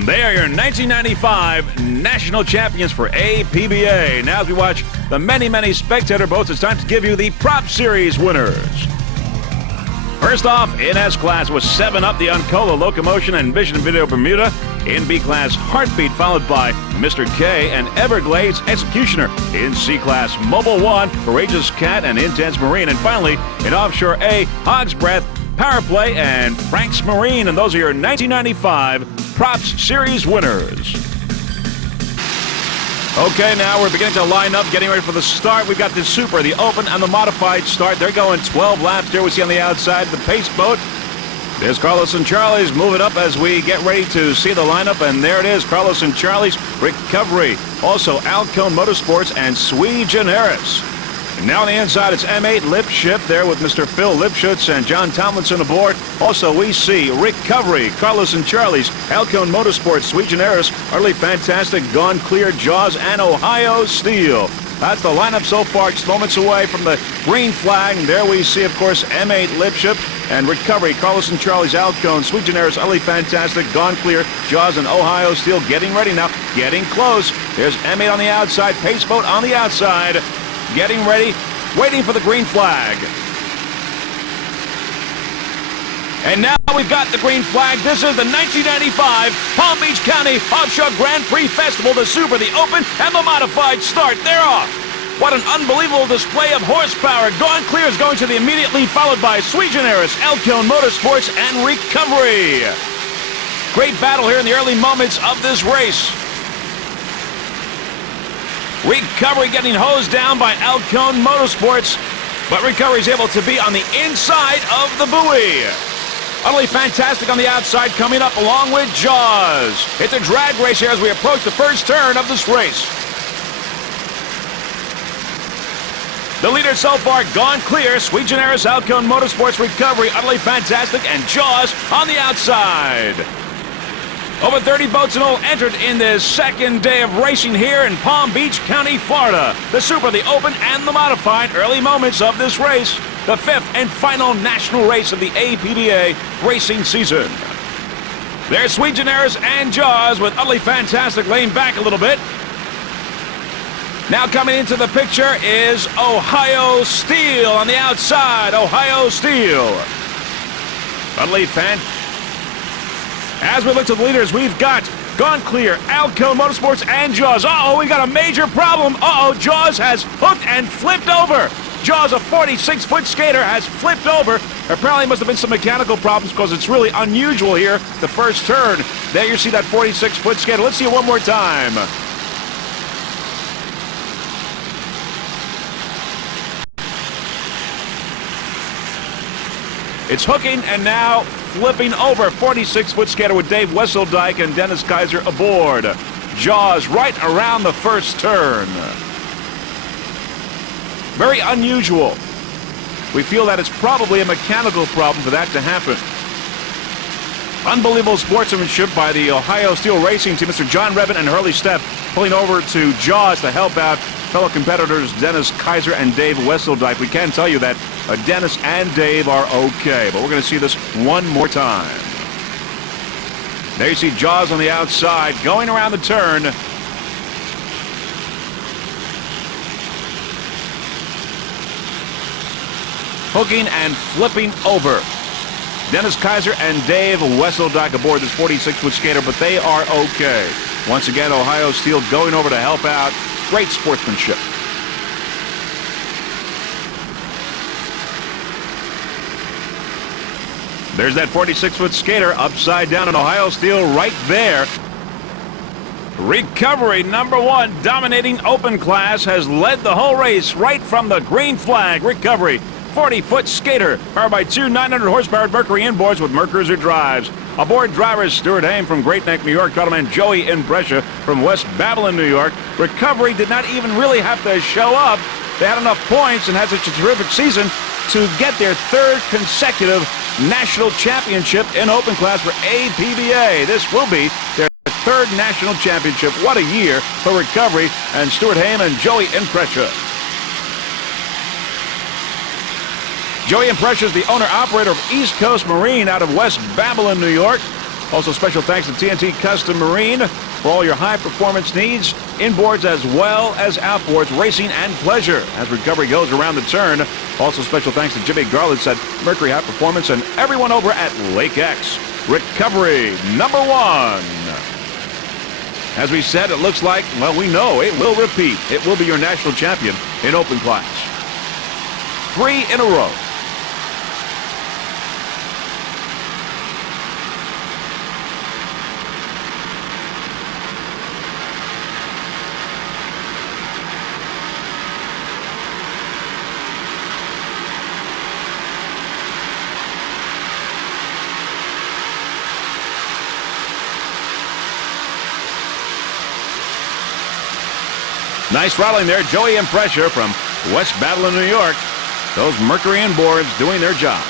They are your 1995 national champions for APBA. Now as we watch the many, many spectator boats, it's time to give you the Prop Series winners. First off, in S-Class was 7 Up the Uncola, Locomotion, and Vision Video Bermuda. In B-Class, Heartbeat, followed by Mr. K and Everglades Executioner. In C-Class, Mobile One, Courageous Cat, and Intense Marine. And finally, in Offshore A, Hog's Breath, Power Play, and Franks Marine. And those are your 1995 Props Series winners. Okay, now we're beginning to line up, getting ready for the start. We've got the Super, the Open, and the Modified start. They're going 12 laps here. We see on the outside the pace boat. There's Carlos and Charlie's moving up as we get ready to see the lineup. And there it is, Carlos and Charlie's Recovery. Also, Alcone Motorsports and Sui Generis. And now on the inside, it's M8 Lipship there with Mr. Phil Lipschutz and John Tomlinson aboard. Also, we see Recovery, Carlos and Charlie's, Alcone Motorsports, Sui Generis, Utterly Fantastic, Gone Clear, Jaws, and Ohio Steel. That's the lineup so far, just moments away from the green flag. And there we see, of course, M8 Lipship and Recovery, Carlos and Charlie's Outcone, Sweet Generis, Utterly Fantastic, Gone Clear, Jaws, and Ohio Steel getting ready now, getting close. There's M8 on the outside, Pace Boat on the outside, getting ready, waiting for the green flag. And now we've got the green flag. This is the 1995 Palm Beach County Offshore Grand Prix Festival, the Super, the Open, and the Modified start. They're off. What an unbelievable display of horsepower. Gone Clear is going to the immediate lead, followed by Sui Generis, Elkhorn Motorsports, and Recovery. Great battle here in the early moments of this race. Recovery getting hosed down by Elkhorn Motorsports, but Recovery is able to be on the inside of the buoy. Utterly Fantastic on the outside, coming up along with Jaws. It's a drag race here as we approach the first turn of this race. The leaders so far, Gone Clear, Sweet Generis, Outcome Motorsports, Recovery, Utterly Fantastic, and Jaws on the outside. Over 30 boats in all entered in this second day of racing here in Palm Beach County, Florida. The Super, the Open, and the Modified, early moments of this race. The fifth and final national race of the APBA racing season. There's Sweet Generis and Jaws with Utterly Fantastic laying back a little bit. Now coming into the picture is Ohio Steel on the outside. Ohio Steel. Utterly Fantastic. As we look to the leaders, we've got Gone Clear, Alco Motorsports, and Jaws. Uh-oh, we got a major problem. Uh-oh, Jaws has hooked and flipped over. Jaws, a 46-foot skater, has flipped over. Apparently must have been some mechanical problems because it's really unusual here, the first turn. There you see that 46-foot skater. Let's see it one more time. It's hooking and now flipping over. 46-foot skater with Dave Wesseldike and Dennis Kaiser aboard. Jaws right around the first turn. Very unusual. We feel that it's probably a mechanical problem for that to happen. Unbelievable sportsmanship by the Ohio Steel Racing Team. Mr. John Revin and Hurley Stepp pulling over to Jaws to help out fellow competitors Dennis Kaiser and Dave Wesseldike. We can tell you that Dennis and Dave are okay, but we're going to see this one more time. There you see Jaws on the outside going around the turn. Hooking and flipping over. Dennis Kaiser and Dave Wesseldike aboard this 46-foot skater, but they are okay. Once again, Ohio Steel going over to help out. Great sportsmanship. There's that 46-foot skater upside down in Ohio Steel right there. Recovery number one, dominating open class, has led the whole race right from the green flag. Recovery, 40-foot skater, powered by two 900-horsepower Mercury inboards with Mercruiser drives. Aboard drivers Stuart Haim from Great Neck, New York, Cattleman Joey Imprescia from West Babylon, New York. Recovery did not even really have to show up. They had enough points and had such a terrific season to get their third consecutive national championship in open class for APBA. This will be their third national championship. What a year for Recovery and Stuart Haim and Joey Imprescia. Joey Imprescia is the owner-operator of East Coast Marine out of West Babylon, New York. Also special thanks to TNT Custom Marine for all your high-performance needs, inboards as well as outboards, racing and pleasure as Recovery goes around the turn. Also special thanks to Jimmy Garlitz at Mercury High Performance and everyone over at Lake X. Recovery number one. As we said, it looks like, well, we know it will repeat. It will be your national champion in open class. 3 in a row. Nice rattling there. Joey Imprescia from West Babylon, New York. Those Mercury inboards doing their job.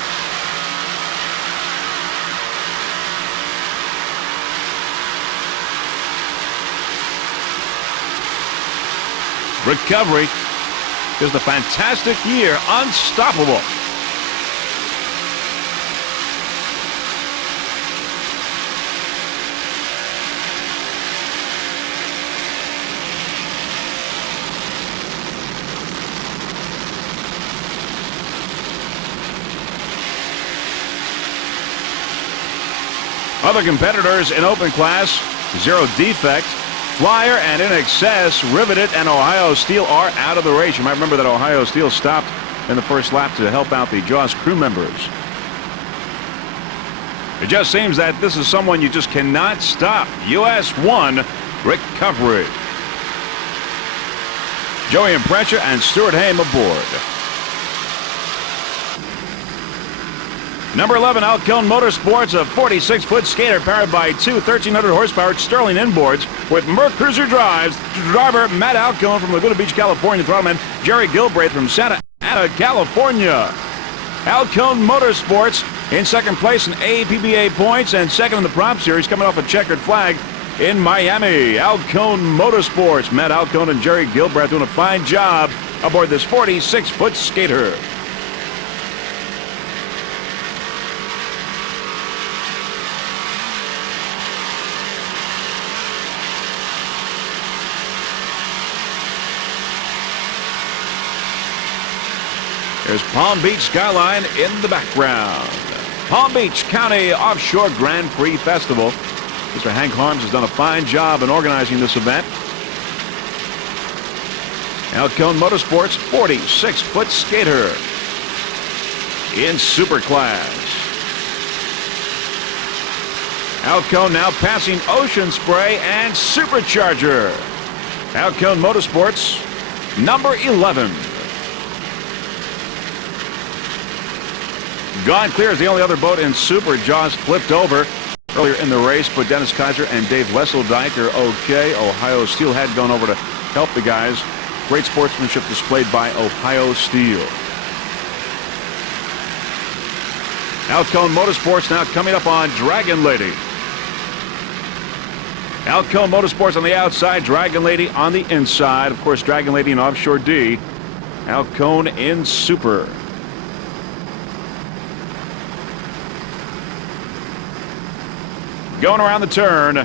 recovery. Just a fantastic year, unstoppable. Other competitors in open class, Zero Defect, Flyer, and In Excess, Riveted, and Ohio Steel are out of the race. You might remember that Ohio Steel stopped in the first lap to help out the Jaws crew members. It just seems that this is someone you just cannot stop. US 1 recovery. Joey Imprecha and Stuart Haim aboard. Number 11, Alcone Motorsports, a 46-foot skater powered by two 1,300 horsepower Sterling inboards with Merc Cruiser drives. Driver Matt Alcone from Laguna Beach, California. Throttleman Jerry Gilbraith from Santa Ana, California. Alcone Motorsports in second place in APBA points and second in the prop series, coming off a checkered flag in Miami. Alcone Motorsports, Matt Alcone and Jerry Gilbraith doing a fine job aboard this 46-foot skater. There's Palm Beach skyline in the background. Palm Beach County Offshore Grand Prix Festival. Mr. Hank Harms has done a fine job in organizing this event. Alcone Motorsports, 46-foot skater in super class. Alcone now passing Ocean Spray and Supercharger. Alcone Motorsports, number 11. Gone Clear is the only other boat in Super. Jaws flipped over earlier in the race, but Dennis Kaiser and Dave Wesseldike are okay. Ohio Steel had gone over to help the guys. Great sportsmanship displayed by Ohio Steel. Alcone Motorsports now coming up on Dragon Lady. Alcone Motorsports on the outside, Dragon Lady on the inside. Of course, Dragon Lady in Offshore D. Alcone in Super. Going around the turn,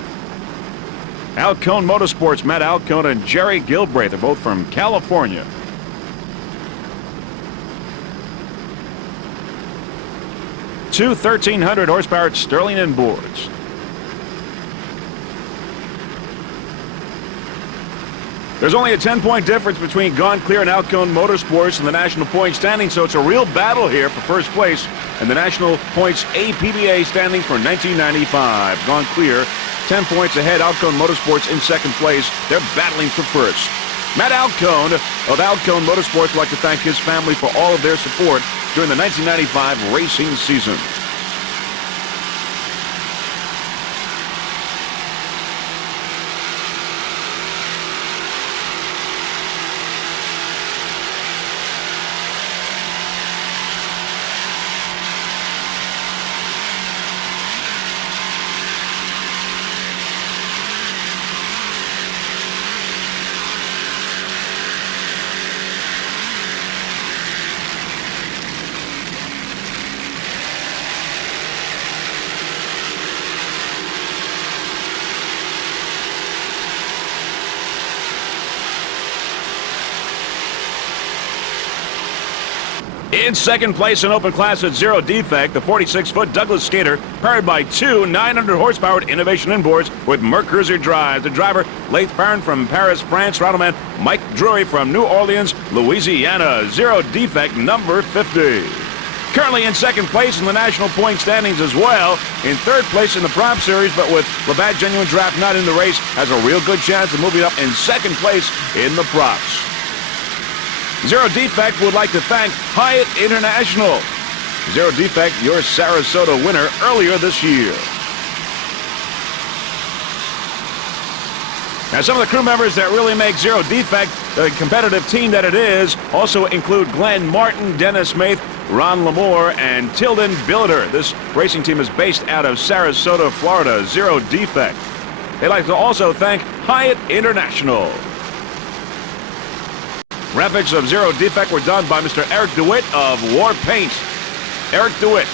Alcone Motorsports, Matt Alcone and Jerry Gilbraith. They're both from California. Two 1,300 horsepower Sterling inboards. There's only a 10-point difference between Gone Clear and Alcone Motorsports in the national point standing, so it's a real battle here for first place in the national points APBA standing for 1995. Gone Clear, 10 points ahead. Alcone Motorsports in second place. They're battling for first. Matt Alcone of Alcone Motorsports would like to thank his family for all of their support during the 1995 racing season. In second place in open class at Zero Defect, the 46-foot Douglas skater, powered by two 900-horsepower Innovation inboards with Merc Cruiser drive. The driver, Leith Farron from Paris, France. Throttleman, Mike Drury from New Orleans, Louisiana. Zero Defect, number 50. Currently in second place in the national point standings as well. In third place in the prop series, but with Labatt Genuine Draft not in the race, has a real good chance of moving up in second place in the props. Zero Defect would like to thank Hyatt International. Zero Defect, your Sarasota winner earlier this year. Now, some of the crew members that really make Zero Defect the competitive team that it is also include Glenn Martin, Dennis Maith, Ron Lamore, and Tilden Billiter. This racing team is based out of Sarasota, Florida. Zero Defect. They'd like to also thank Hyatt International. Graphics of Zero Defect were done by Mr. Eric DeWitt of War Paint. Eric DeWitt.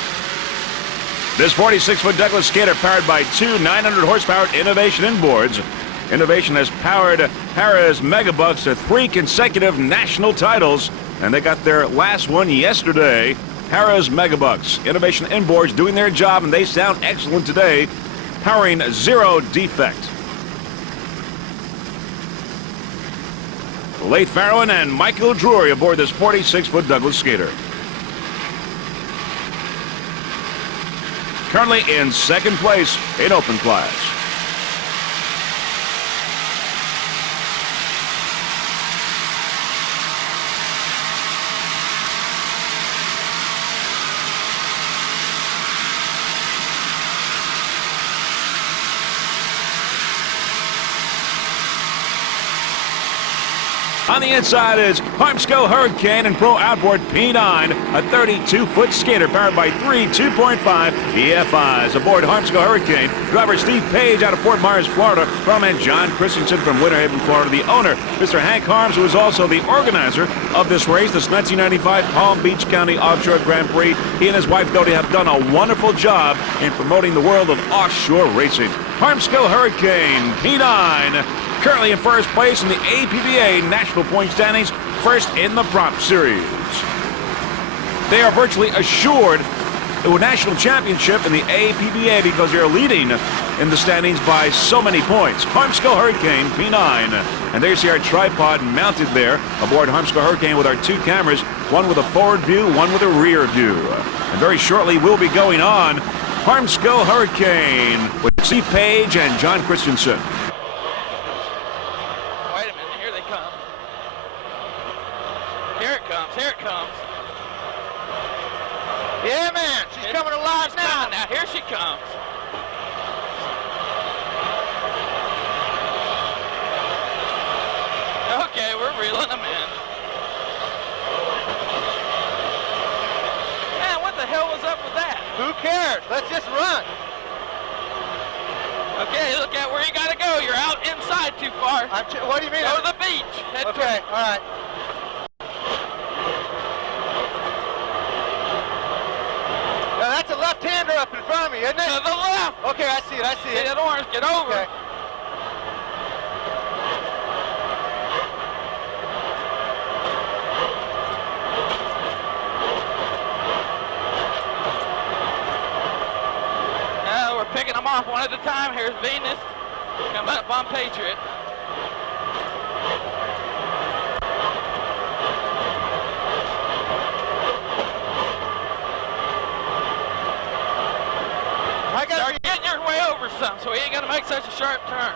This 46-foot Douglas skater powered by two 900-horsepower Innovation inboards. Innovation has powered Harrah's Megabucks to 3 consecutive national titles, and they got their last one yesterday. Harrah's Megabucks. Innovation inboards doing their job, and they sound excellent today, powering Zero Defect. Leith Farrowan and Michael Drury aboard this 46-foot Douglas skater. Currently in second place in open class. On the inside is Harmsco Hurricane and Pro Outboard P9, a 32-foot skater powered by 3 2.5 EFIs. Aboard Harmsco Hurricane, driver Steve Page out of Fort Myers, Florida, and John Christensen from Winter Haven, Florida. The owner, Mr. Hank Harms, who is also the organizer of this race, this 1995 Palm Beach County Offshore Grand Prix. He and his wife Dodie have done a wonderful job in promoting the world of offshore racing. Harmsco Hurricane P9. Currently in first place in the APBA National Point Standings, first in the Prop Series. They are virtually assured a National Championship in the APBA because they are leading in the standings by so many points. Harmsco Hurricane P9. And there you see our tripod mounted there aboard Harmsco Hurricane with our 2 cameras, one with a forward view, one with a rear view. And very shortly we'll be going on Harmsco Hurricane with Steve Page and John Christensen. Here it comes. Yeah, man, she's coming alive now. Now, here she comes. Okay, we're reeling them in. Man, what the hell was up with that? Who cares? Let's just run. Okay, look at where you gotta go. You're out inside too far. What do you mean? Go to the beach. Okay, all right. Now that's a left-hander up in front of me, isn't it? To the left. Okay, I see it. See that orange? Get over. Okay. Now we're picking them off one at a time. Here's Venus. Coming up on Patriot. Start getting your way over some, so we ain't gonna make such a sharp turn.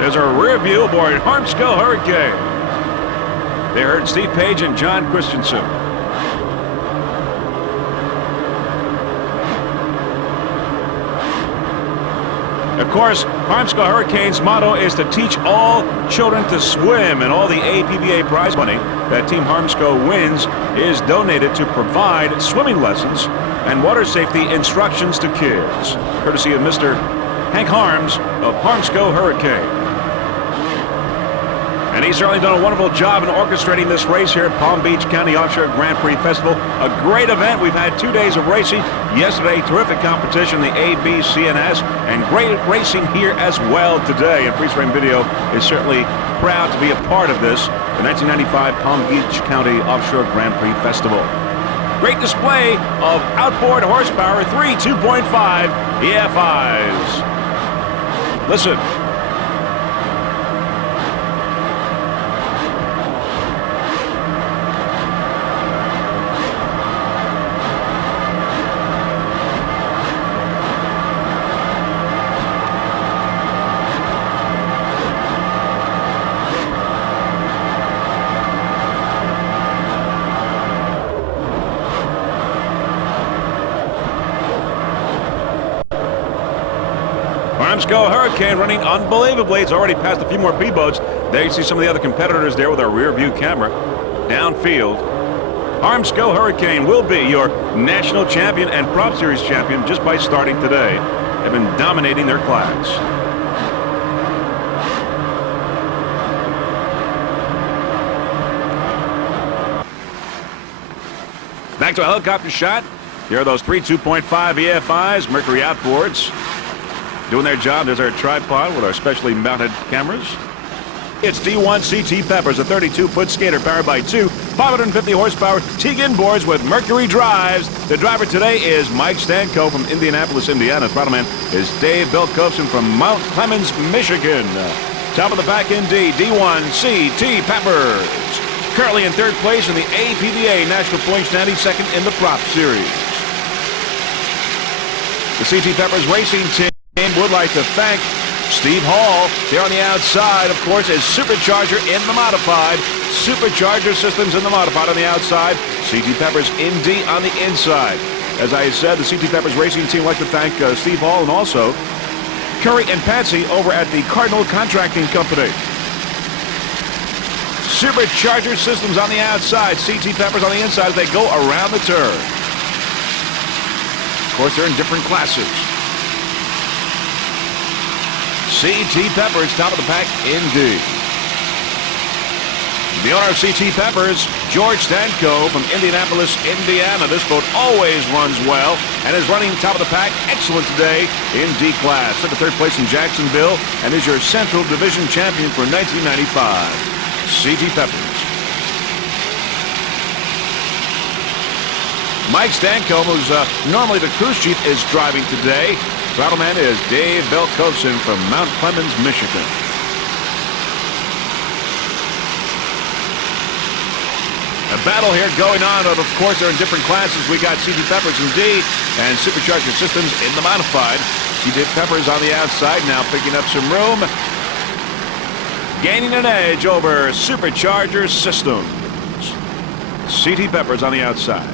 There's our rear view aboard Harmsco Hurricane. They heard Steve Page and John Christensen. Of course, Harmsco Hurricane's motto is to teach all children to swim, and all the APBA prize money that Team Harmsco wins is donated to provide swimming lessons and water safety instructions to kids, courtesy of Mr. Hank Harms of Harmsco Hurricane. And he's certainly done a wonderful job in orchestrating this race here at Palm Beach County Offshore Grand Prix Festival. A great event. We've had 2 days of racing. Yesterday, terrific competition, the ABCNS, and great racing here as well today. And Freeze Frame Video is certainly proud to be a part of this, the 1995 Palm Beach County Offshore Grand Prix Festival. Great display of outboard horsepower, 3 2.5 EFIs. Listen. Harmsco Hurricane running unbelievably. It's already passed a few more P-boats. There you see some of the other competitors there with our rear view camera. Downfield. Armsco Hurricane will be your national champion and Prop Series champion just by starting today. They've been dominating their class. Back to a helicopter shot. Here are those three 2.5 EFIs, Mercury outboards. Doing their job. There's our tripod with our specially mounted cameras. It's D1 CT Peppers, a 32-foot skater powered by two 550 horsepower Tegan boards with Mercury drives. The driver today is Mike Stanko from Indianapolis, Indiana. Throttleman is Dave Belkovson from Mount Clemens, Michigan. Top of the pack in D1 CT Peppers. Currently in third place in the APBA National Point Standing, second in the Prop Series. The CT Peppers racing team would like to thank Steve Hall. Here on the outside, of course, is Supercharger in the modified. Supercharger systems in the modified on the outside. CT Peppers in D on the inside. As I said, the CT Peppers racing team would like to thank Steve Hall and also Curry and Patsy over at the Cardinal Contracting Company. Supercharger systems on the outside. CT Peppers on the inside as they go around the turn. Of course, they're in different classes. CT Peppers, top of the pack in D. The owner of CT Peppers, George Stanko from Indianapolis, Indiana. This boat always runs well and is running top of the pack excellent today in D class. Took a third place in Jacksonville and is your Central Division champion for 1995. CT Peppers. Mike Stanko, who's normally the cruise chief, is driving today. Throttleman is Dave Belkovson from Mount Clemens, Michigan. A battle here going on, of course, they're in different classes. We got CT Peppers in D and Supercharger Systems in the modified. CT Peppers on the outside now picking up some room. Gaining an edge over Supercharger Systems. CT Peppers on the outside.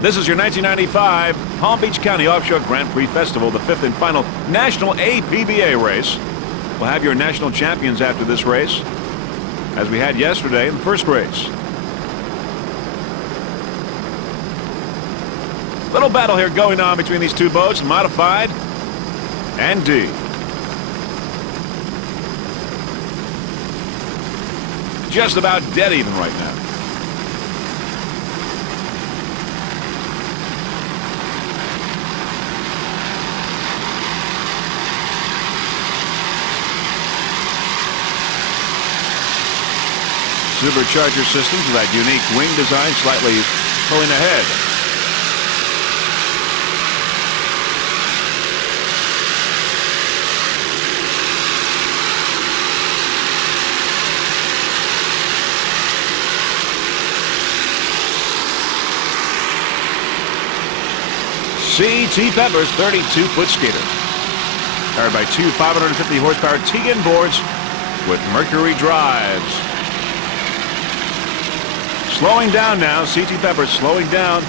This is your 1995 Palm Beach County Offshore Grand Prix Festival, the fifth and final national APBA race. We'll have your national champions after this race, as we had yesterday in the first race. Little battle here going on between these two boats, modified and D. Just about dead even right now. Supercharger Systems with that unique wing design, slightly pulling ahead. CT Peppers, 32-foot skater. Powered by two 550 horsepower Tegan boards with Mercury drives. Slowing down now, CT Peppers slowing down.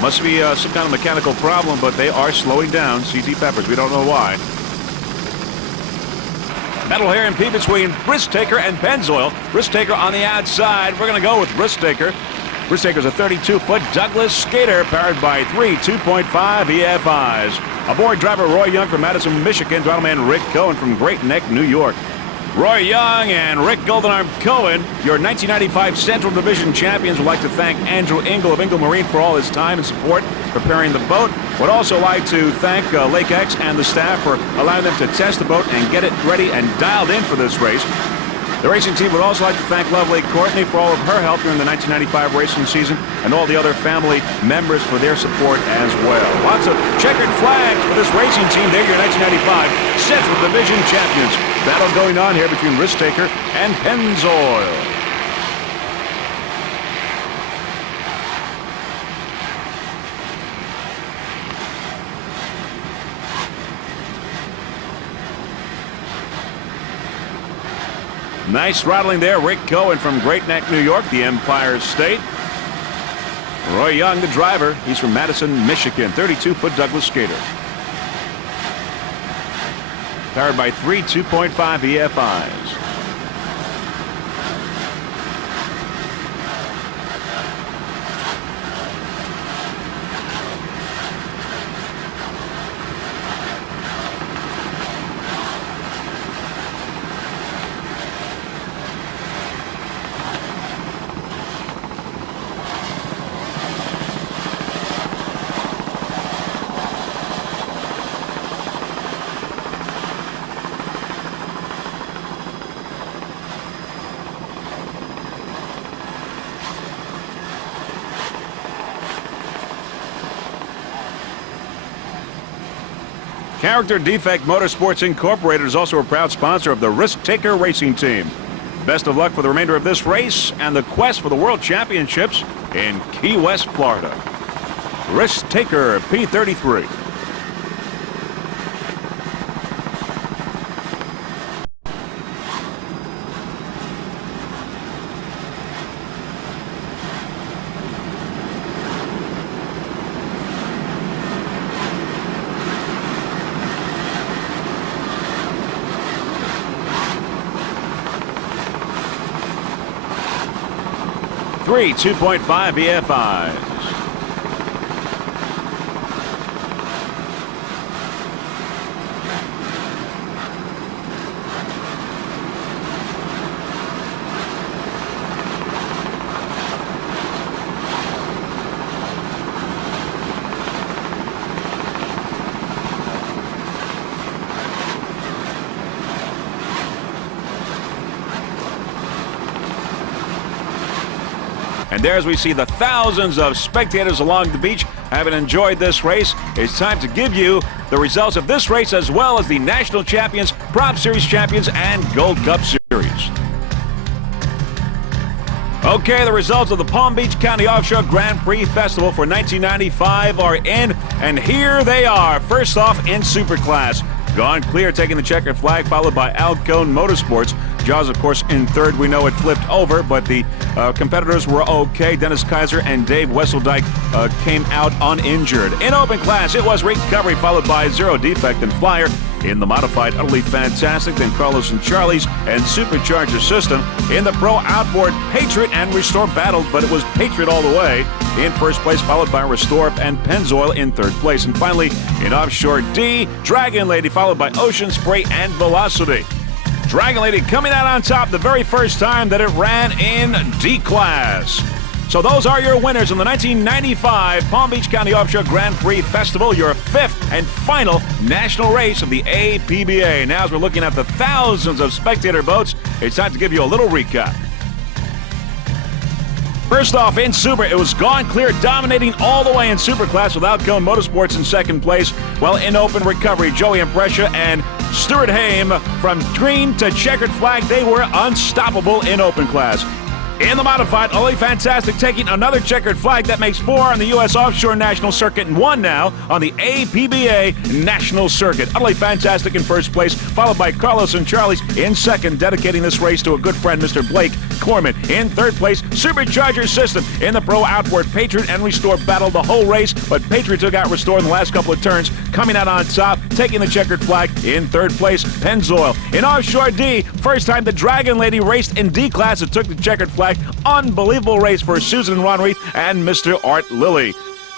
Must be some kind of mechanical problem, but they are slowing down, CT Peppers. We don't know why. Battle here in P between Brisk Taker and Pennzoil. Brisk Taker on the outside. We're going to go with Brisk Taker. Brisk Taker's a 32-foot Douglas skater powered by three 2.5 EFIs. Aboard driver Roy Young from Madison, Michigan. Throttleman Rick Cohen from Great Neck, New York. Roy Young and Rick Goldenarm Cohen, your 1995 Central Division champions, would like to thank Andrew Engel of Engel Marine for all his time and support preparing the boat. Would also like to thank Lake X and the staff for allowing them to test the boat and get it ready and dialed in for this race. The racing team would also like to thank lovely Courtney for all of her help during the 1995 racing season and all the other family members for their support as well. Lots of checkered flags for this racing team. They're your 1995 Central Division champions. Battle going on here between Risk Taker and Pennzoil. Nice throttling there. Rick Cohen from Great Neck, New York, the Empire State. Roy Young, the driver. He's from Madison, Michigan. 32-foot Douglas skater. Powered by three 2.5 EFIs. Character Defect Motorsports Incorporated is also a proud sponsor of the Risk Taker Racing Team. Best of luck for the remainder of this race and the quest for the World Championships in Key West, Florida. Risk Taker P33. Three 2.5 EFIs. And there, as we see the thousands of spectators along the beach having enjoyed this race, it's time to give you the results of this race as well as the National Champions, Prop Series Champions, and Gold Cup Series. Okay, the results of the Palm Beach County Offshore Grand Prix Festival for 1995 are in, and here they are. First off, in Superclass, Gone Clear taking the checkered flag, followed by Alcone Motorsports. Jaws, of course, in third. We know it flipped over, but the competitors were okay. Dennis Kaiser and Dave Wesseldike came out uninjured. In open class, it was Recovery, followed by Zero Defect and Flyer. In the modified, Utterly Fantastic, then Carlos and Charlie's and Supercharger System. In the Pro Outboard, Patriot and Restore battled, but it was Patriot all the way in first place, followed by Restore and Pennzoil in third place. And finally, in Offshore D, Dragon Lady, followed by Ocean Spray and Velocity. Dragon Lady coming out on top the very first time that it ran in D class. So those are your winners in the 1995 Palm Beach County Offshore Grand Prix Festival, your fifth and final national race of the APBA. Now, as we're looking at the thousands of spectator boats, it's time to give you a little recap. First off, in Super, it was Gone Clear, dominating all the way in Superclass with Alcone Motorsports in second place. While in open recovery, Joey Impressia and Stuart Haim, from green to checkered flag, they were unstoppable in open class. In the modified, Utterly Fantastic taking another checkered flag. That makes 4 on the U.S. Offshore National Circuit and 1 now on the APBA National Circuit. Utterly Fantastic in first place, followed by Carlos and Charlie's in second, dedicating this race to a good friend, Mr. Blake Corman. In third place, Supercharger System. In the Pro Outboard, Patriot and Restore battled the whole race, but Patriot took out Restore in the last couple of turns, coming out on top, taking the checkered flag. In third place, Pennzoil. In Offshore D, first time the Dragon Lady raced in D class, it took the checkered flag. Unbelievable race for Susan and Ron Reith and Mr. Art Lilly.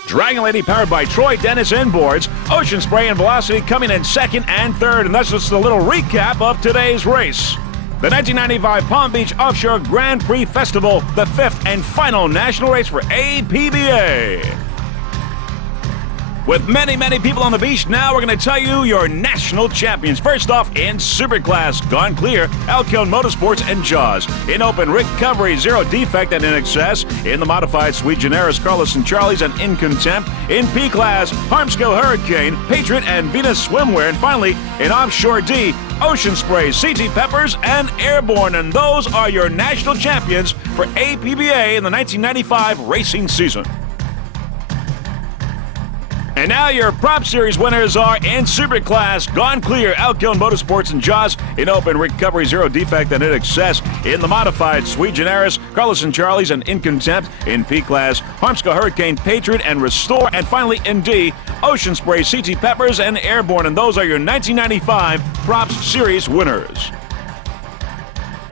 Dragon Lady, powered by Troy Dennis Inboards. Ocean Spray and Velocity coming in second and third. And that's just a little recap of today's race. The 1995 Palm Beach Offshore Grand Prix Festival, the fifth and final national race for APBA. With many, many people on the beach, now we're going to tell you your national champions. First off, in Superclass, Gone Clear, Alcone Motorsports and Jaws. In open, Recovery, Zero Defect and In Excess. In the modified, Sweet Generis, Carlos and Charlie's and In Contempt. In P Class, Harmsco Hurricane, Patriot and Venus Swimwear. And finally, in Offshore D, Ocean Spray, CT Peppers and Airborne. And those are your national champions for APBA in the 1995 racing season. And now your Prop Series winners are in Superclass, Gone Clear, Alcone Motorsports and Jaws. In open, Recovery, Zero Defect and In Excess. In the modified, Sweet Generis, Carlos and Charlie's and In Contempt. In P Class, Harmsco Hurricane, Patriot and Restore. And finally in D, Ocean Spray, CT Peppers and Airborne. And those are your 1995 Prop Series winners.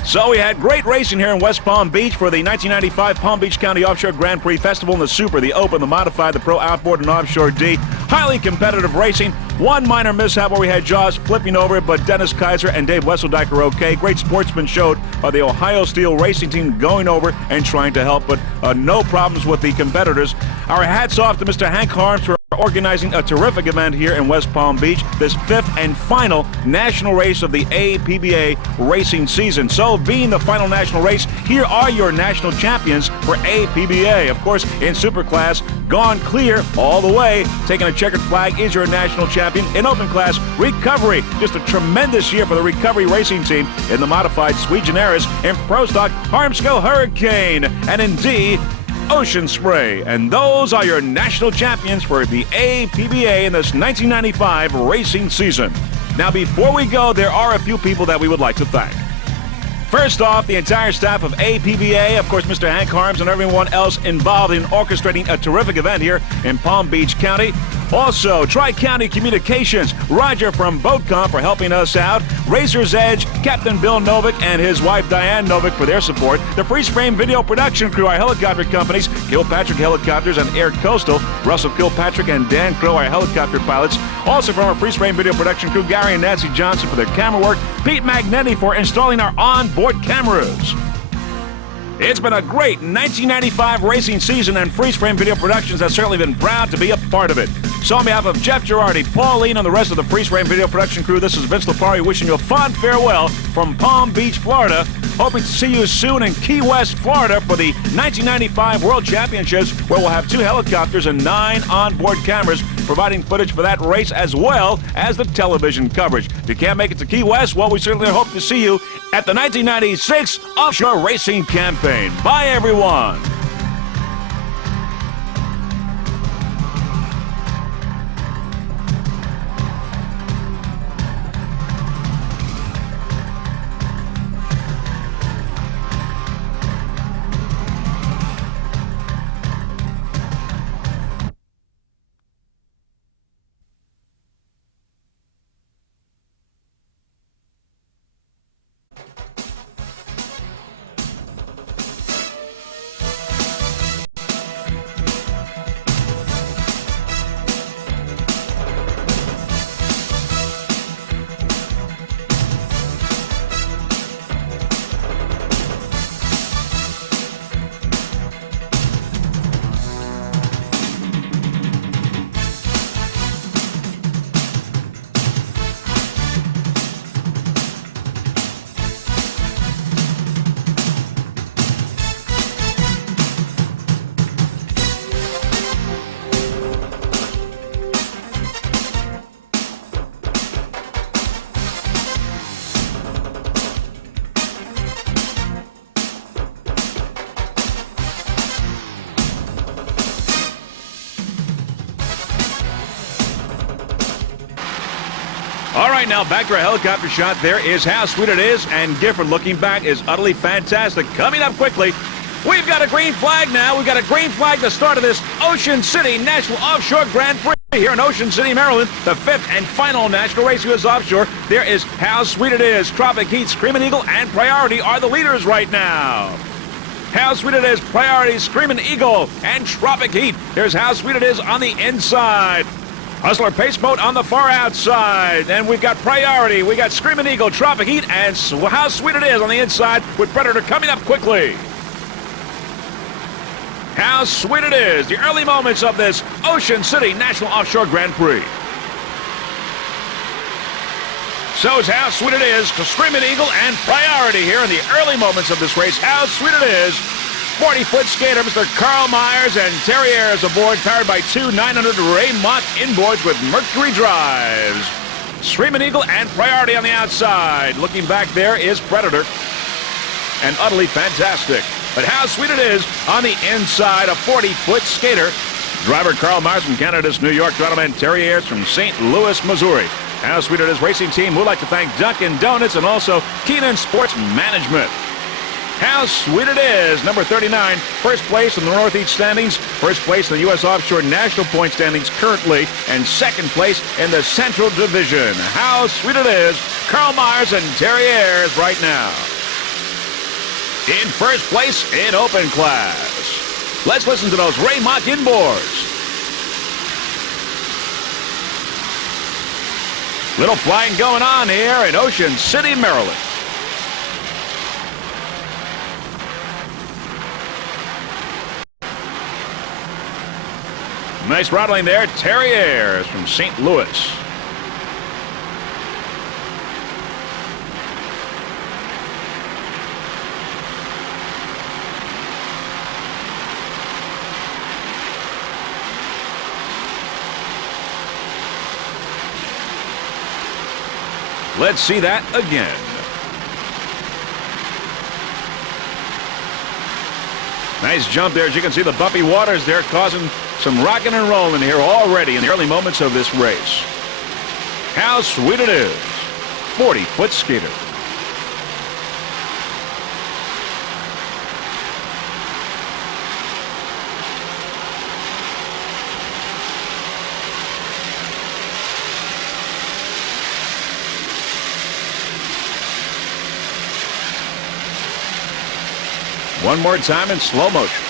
So we had great racing here in West Palm Beach for the 1995 Palm Beach County Offshore Grand Prix Festival in the Super, the Open, the Modified, the Pro Outboard, and Offshore D. Highly competitive racing. One minor mishap where we had Jaws flipping over, but Dennis Kaiser and Dave Wesseldike are okay. Great sportsman showed by the Ohio Steel Racing Team going over and trying to help, but no problems with the competitors. Our hats off to Mr. Hank Harms for organizing a terrific event here in West Palm Beach, this fifth and final national race of the APBA racing season. So, being the final national race, here are your national champions for APBA. Of course, in Superclass, gone clear all the way. Taking a checkered flag is your national champion in open class recovery. Just a tremendous year for the recovery racing team in the modified Sui Generis, in Pro Stock, Harmsco Hurricane, and in D, Ocean Spray. And those are your national champions for the APBA in this 1995 racing season. Now, before we go, there are a few people that we would like to thank. First off, the entire staff of APBA, of course, Mr. Hank Harms and everyone else involved in orchestrating a terrific event here in Palm Beach County. Also, Tri-County Communications, Roger from BoatCom for helping us out, Racer's Edge, Captain Bill Novick and his wife Diane Novick for their support, the Freeze Frame Video Production Crew, our helicopter companies, Kilpatrick Helicopters and Air Coastal, Russell Kilpatrick and Dan Crow, our helicopter pilots. Also from our Freeze Frame Video Production Crew, Gary and Nancy Johnson for their camera work, Pete Magnetti for installing our onboard cameras. It's been a great 1995 racing season, and Freeze Frame Video Productions has certainly been proud to be a part of it. So on behalf of Jeff Girardi, Pauline, and the rest of the Freeze Frame Video Production crew, this is Vince Lipari wishing you a fond farewell from Palm Beach, Florida. Hoping to see you soon in Key West, Florida for the 1995 World Championships, where we'll have 2 helicopters and 9 onboard cameras providing footage for that race as well as the television coverage. If you can't make it to Key West, well, we certainly hope to see you at the 1996 Offshore Racing Campaign. Bye, everyone. All right, now back to our helicopter shot. There is How Sweet It Is, and Gifford looking back is utterly fantastic. Coming up quickly, we've got a green flag now. We've got a green flag the start of this Ocean City National Offshore Grand Prix here in Ocean City, Maryland, the 5th and final national race U.S. offshore. There is How Sweet It Is, Tropic Heat, Screaming Eagle, and Priority are the leaders right now. How Sweet It Is, Priority, Screaming Eagle, and Tropic Heat. There's How Sweet It Is on the inside. Hustler Pace Boat on the far outside. And we've got Priority, we got Screaming Eagle, Tropic Heat, and How Sweet It Is on the inside with Predator coming up quickly. How Sweet It Is, the early moments of this Ocean City National Offshore Grand Prix. So is How Sweet It Is to Screaming Eagle and Priority here in the early moments of this race. How Sweet It Is. 40-foot skater, Mr. Carl Myers and Terry Ayers aboard, powered by 2 900 Ray Mott inboards with Mercury drives. Screaming Eagle and Priority on the outside. Looking back there is Predator. And utterly fantastic. But How Sweet It Is on the inside, a 40-foot skater. Driver Carl Myers from Canada's New York, gentleman Terry Ayers from St. Louis, Missouri. How Sweet It Is racing team would like to thank Dunkin' Donuts and also Keenan Sports Management. How Sweet It Is, number 39, first place in the Northeast standings, first place in the U.S. Offshore National Point standings currently, and second place in the Central Division. How Sweet It Is, Carl Myers and Terry Ayers right now. In first place in open class. Let's listen to those Ray Mott inboards. Little flying going on here in Ocean City, Maryland. Nice rattling there, Terry Ayers from St. Louis. Let's see that again. Nice jump there. As you can see, the bumpy waters there causing some rocking and rolling here already in the early moments of this race. How sweet it is. 40-foot skater. One more time in slow motion.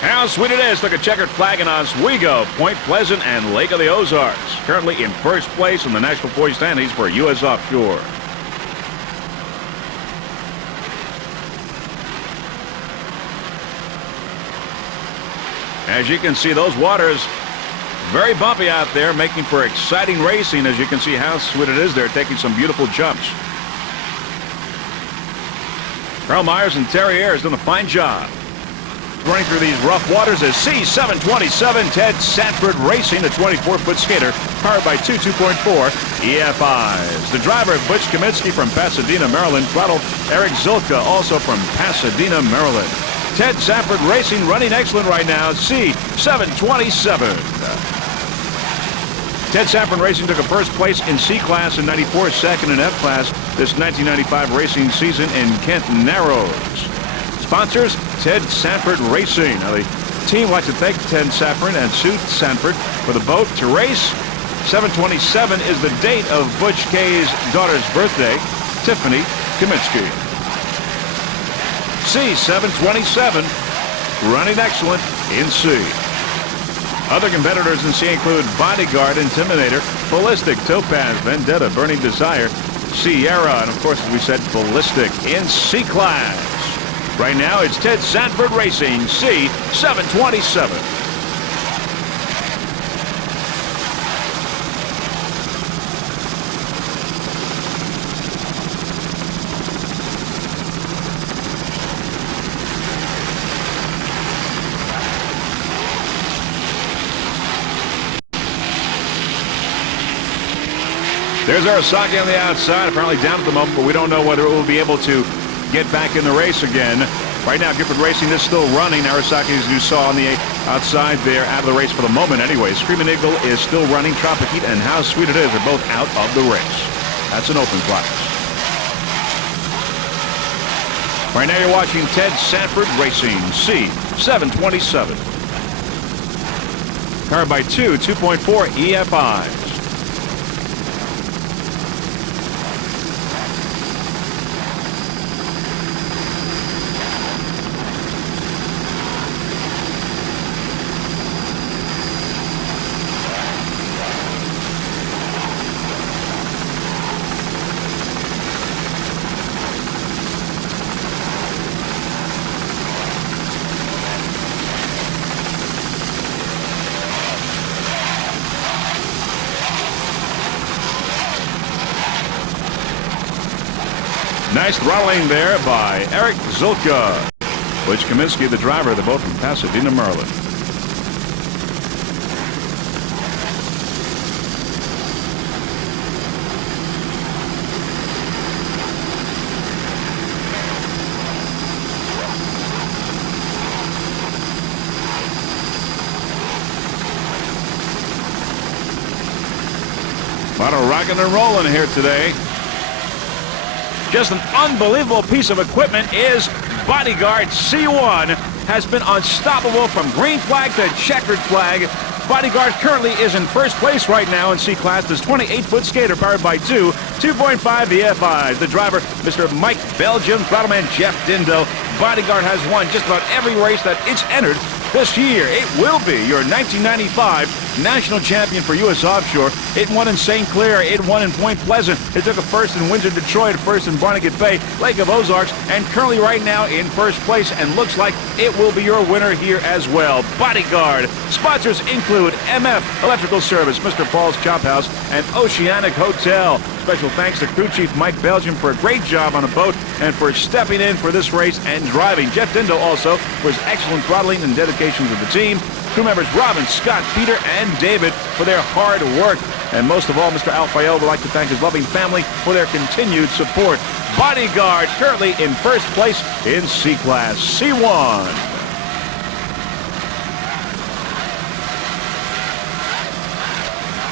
How sweet it is. Look at checkered flag in Oswego, Point Pleasant, and Lake of the Ozarks. Currently in first place in the national point standings for U.S. Offshore. As you can see, those waters very bumpy out there, making for exciting racing. As you can see how sweet it is there, taking some beautiful jumps. Carl Myers and Terry Ayers doing a fine job. Running through these rough waters is C727 Ted Sanford Racing, a 24-foot skater, powered by two 2.4 EFIs. The driver, Butch Kaminsky from Pasadena, Maryland, throttled Eric Zilka, also from Pasadena, Maryland. Ted Sanford Racing running excellent right now, C727. Ted Sanford Racing took a first place in C class in '94, second in F class this 1995 racing season in Kent Narrows. Sponsors, Ted Sanford Racing. Now, the team would like to thank Ted Sanford and Sue Sanford for the boat to race. 727 is the date of Butch K's daughter's birthday, Tiffany Kaminsky. C727, running excellent in C. Other competitors in C include Bodyguard, Intimidator, Ballistic, Topaz, Vendetta, Burning Desire, Sierra, and of course, as we said, Ballistic in C class. Right now, it's Ted Sanford Racing, C727. There's Arasaki on the outside, apparently down at the moment, but we don't know whether it will be able to get back in the race again. Right now, Gifford Racing is still running. Arasaki, as you saw on the outside there, out of the race for the moment anyway. Screaming Eagle is still running. Tropic Heat and How Sweet It Is are both out of the race. That's an open class. Right now, you're watching Ted Sanford Racing, C727. Powered by two 2.4 EFIs. Nice throttling there by Eric Zilka. Butch Kaminsky, the driver, they're both from Pasadena, Maryland. A lot of rocking and rolling here today. Just an unbelievable piece of equipment is Bodyguard C1 has been unstoppable from green flag to checkered flag. Bodyguard currently is in first place right now in C-Class. This 28-foot skater powered by 2.5 VFIs. The driver, Mr. Mike Belgium, throttle Jeff Dindo. Bodyguard has won just about every race that it's entered this year. It will be your 1995 national champion for U.S. Offshore. It won in St. Clair. It won in Point Pleasant. It took a first in Windsor, Detroit, a first in Barnegat Bay, Lake of Ozarks, and currently right now in first place, and looks like it will be your winner here as well. Bodyguard. Sponsors include MF Electrical Service, Mr. Paul's Chop House, and Oceanic Hotel. Special thanks to crew chief Mike Belgium for a great job on the boat and for stepping in for this race and driving. Jeff Dindo also for his excellent throttling and dedication to the team. Crew members Robin, Scott, Peter, and David for their hard work. And most of all, Mr. Alfael would like to thank his loving family for their continued support. Bodyguard currently in first place in C-Class C1.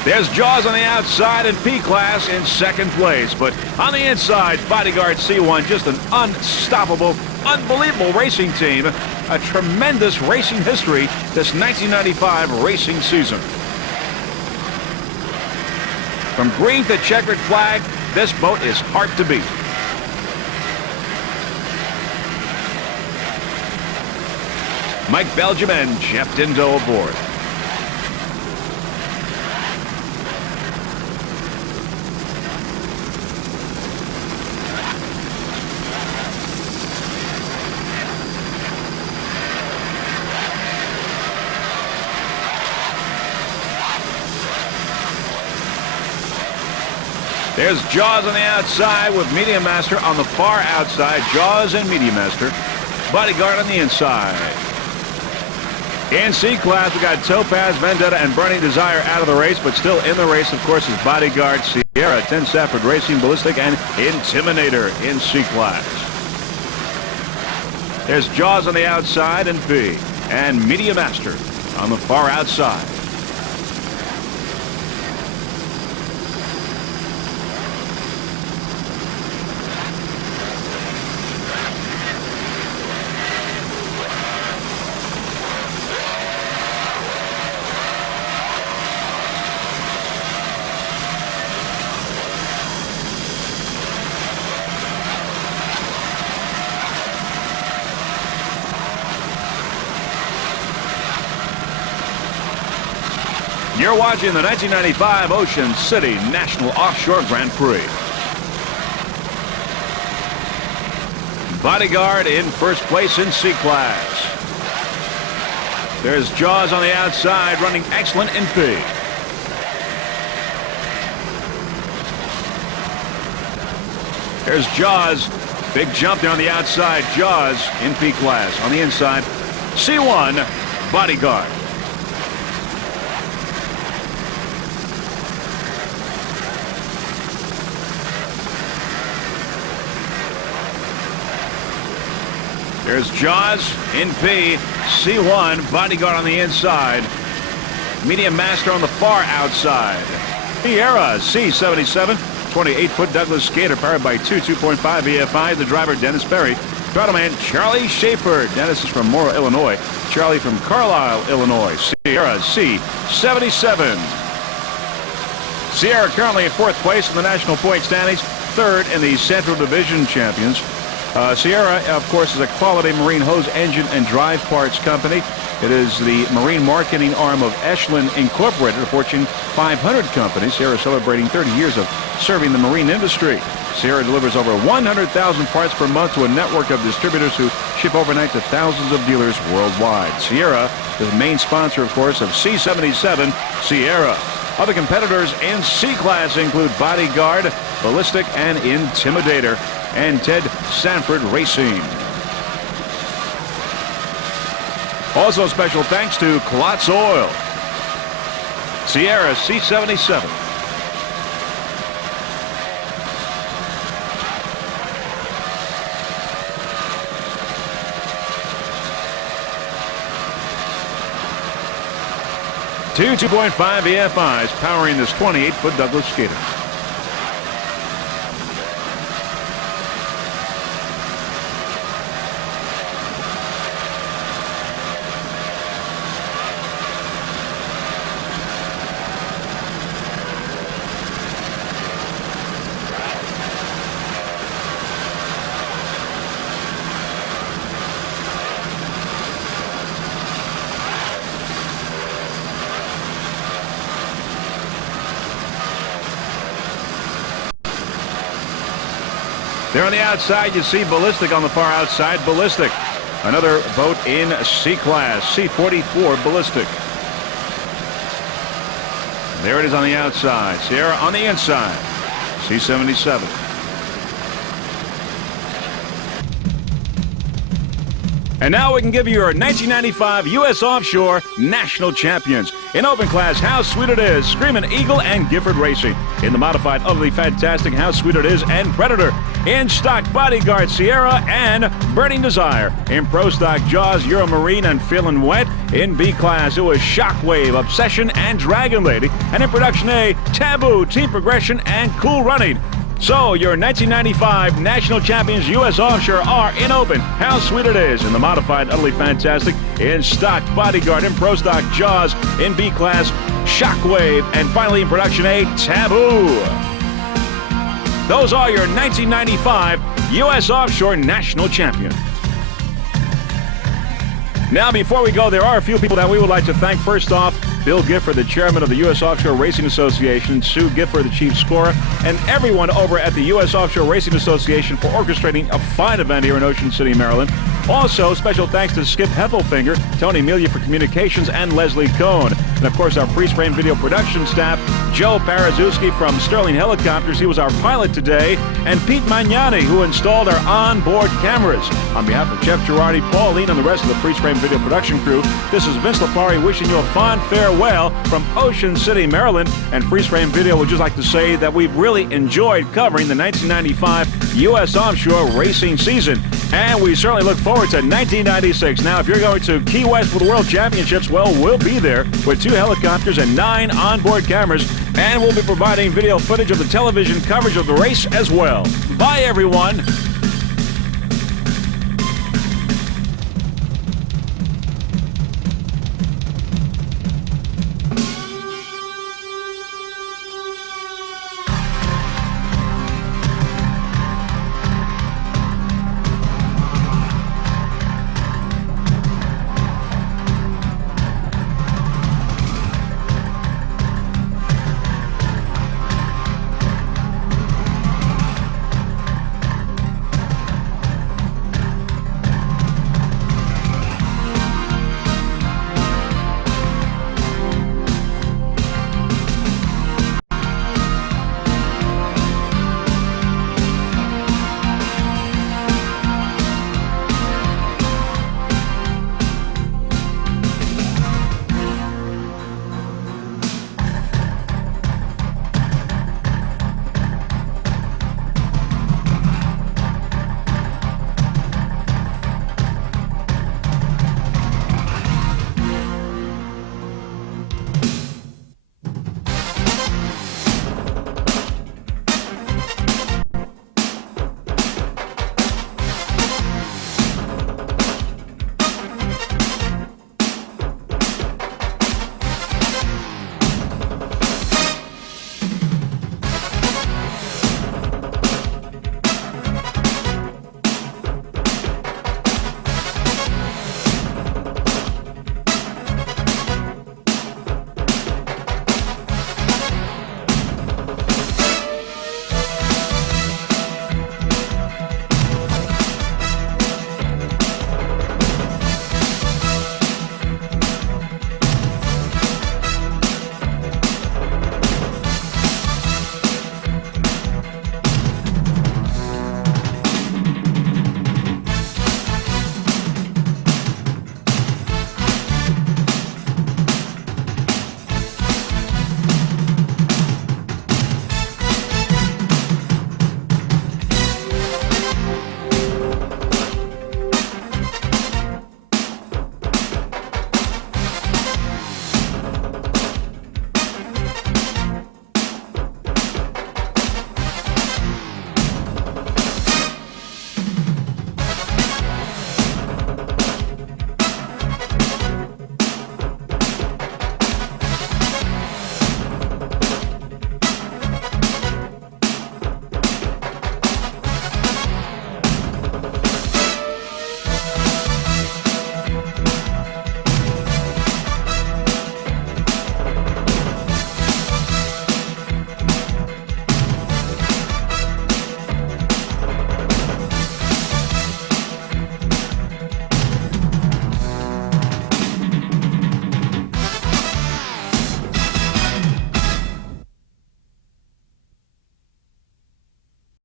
There's Jaws on the outside and P-Class in second place. But on the inside, Bodyguard C1, just an unstoppable, unbelievable racing team. A tremendous racing history this 1995 racing season. From green to checkered flag, this boat is hard to beat. Mike Belgium and Jeff Dindo aboard. There's Jaws on the outside with Media Master on the far outside. Jaws and Media Master. Bodyguard on the inside. In C-Class, we got Topaz, Vendetta, and Burning Desire out of the race, but still in the race, of course, is Bodyguard, Sierra, 10 Stafford Racing, Ballistic, and Intimidator in C-Class. There's Jaws on the outside and B, and Media Master on the far outside. You're watching the 1995 Ocean City National Offshore Grand Prix. Bodyguard in first place in C-Class. There's Jaws on the outside, running excellent in P. There's Jaws. Big jump there on the outside. Jaws in P-Class. On the inside, C1, Bodyguard. There's Jaws in P, C1, Bodyguard on the inside. Media Master on the far outside. Sierra, C77, 28-foot Douglas skater powered by 2.5 VFI. The driver, Dennis Perry. Throttle Charlie Schaefer. Dennis is from Mora, Illinois. Charlie from Carlisle, Illinois. Sierra, C77. Sierra currently in fourth place in the national point standings, third in the Central Division champions. Sierra, of course, is a quality marine hose engine and drive parts company. It is the marine marketing arm of Echelon Incorporated, a Fortune 500 company. Sierra is celebrating 30 years of serving the marine industry. Sierra delivers over 100,000 parts per month to a network of distributors who ship overnight to thousands of dealers worldwide. Sierra is the main sponsor, of course, of C77 Sierra. Other competitors in C-Class include Bodyguard, Ballistic, and Intimidator, and Ted Sanford Racing. Also special thanks to Klotz Oil. Sierra C77. Two 2.5 EFIs powering this 28-foot Douglas skater. There on the outside, you see Ballistic on the far outside. Ballistic, another boat in C-Class, C-44 Ballistic. There it is on the outside. Sierra on the inside, C-77. And now we can give you your 1995 U.S. Offshore National Champions. In open class, How Sweet It Is, Screamin' Eagle and Gifford Racing. In the modified, Utterly Fantastic, How Sweet It Is and Predator. In stock, Bodyguard, Sierra and Burning Desire. In pro stock, Jaws, Euromarine and Feelin' Wet. In B class, it was Shockwave, Obsession and Dragon Lady. And in production A, Taboo, Team Progression and Cool Running. So, your 1995 National Champions U.S. Offshore are in open, How Sweet It Is, in the modified, Utterly Fantastic, in stock, Bodyguard, in pro stock, Jaws, in B class, Shockwave, and finally in production A, Taboo. Those are your 1995 U.S. Offshore National Champions. Now, before we go, there are a few people that we would like to thank. First off, Bill Gifford, the chairman of the U.S. Offshore Racing Association, Sue Gifford, the chief scorer, and everyone over at the U.S. Offshore Racing Association for orchestrating a fine event here in Ocean City, Maryland. Also, special thanks to Skip Heffelfinger, Tony Melia for communications, and Leslie Cohn. And of course, our freeze frame video production staff, Joe Parazuski from Sterling Helicopters, he was our pilot today, and Pete Magnani, who installed our onboard cameras. On behalf of Jeff Girardi, Pauline, and the rest of the freeze frame video production crew, this is Vince Lipari wishing you a fond farewell from Ocean City, Maryland. And Freeze Frame Video would just like to say that we've really enjoyed covering the 1995 U.S. Offshore Racing season. And we certainly look forward to 1996. Now, if you're going to Key West for the World Championships, well, we'll be there with 2 helicopters and 9 onboard cameras, and we'll be providing video footage of the television coverage of the race as well. Bye, everyone.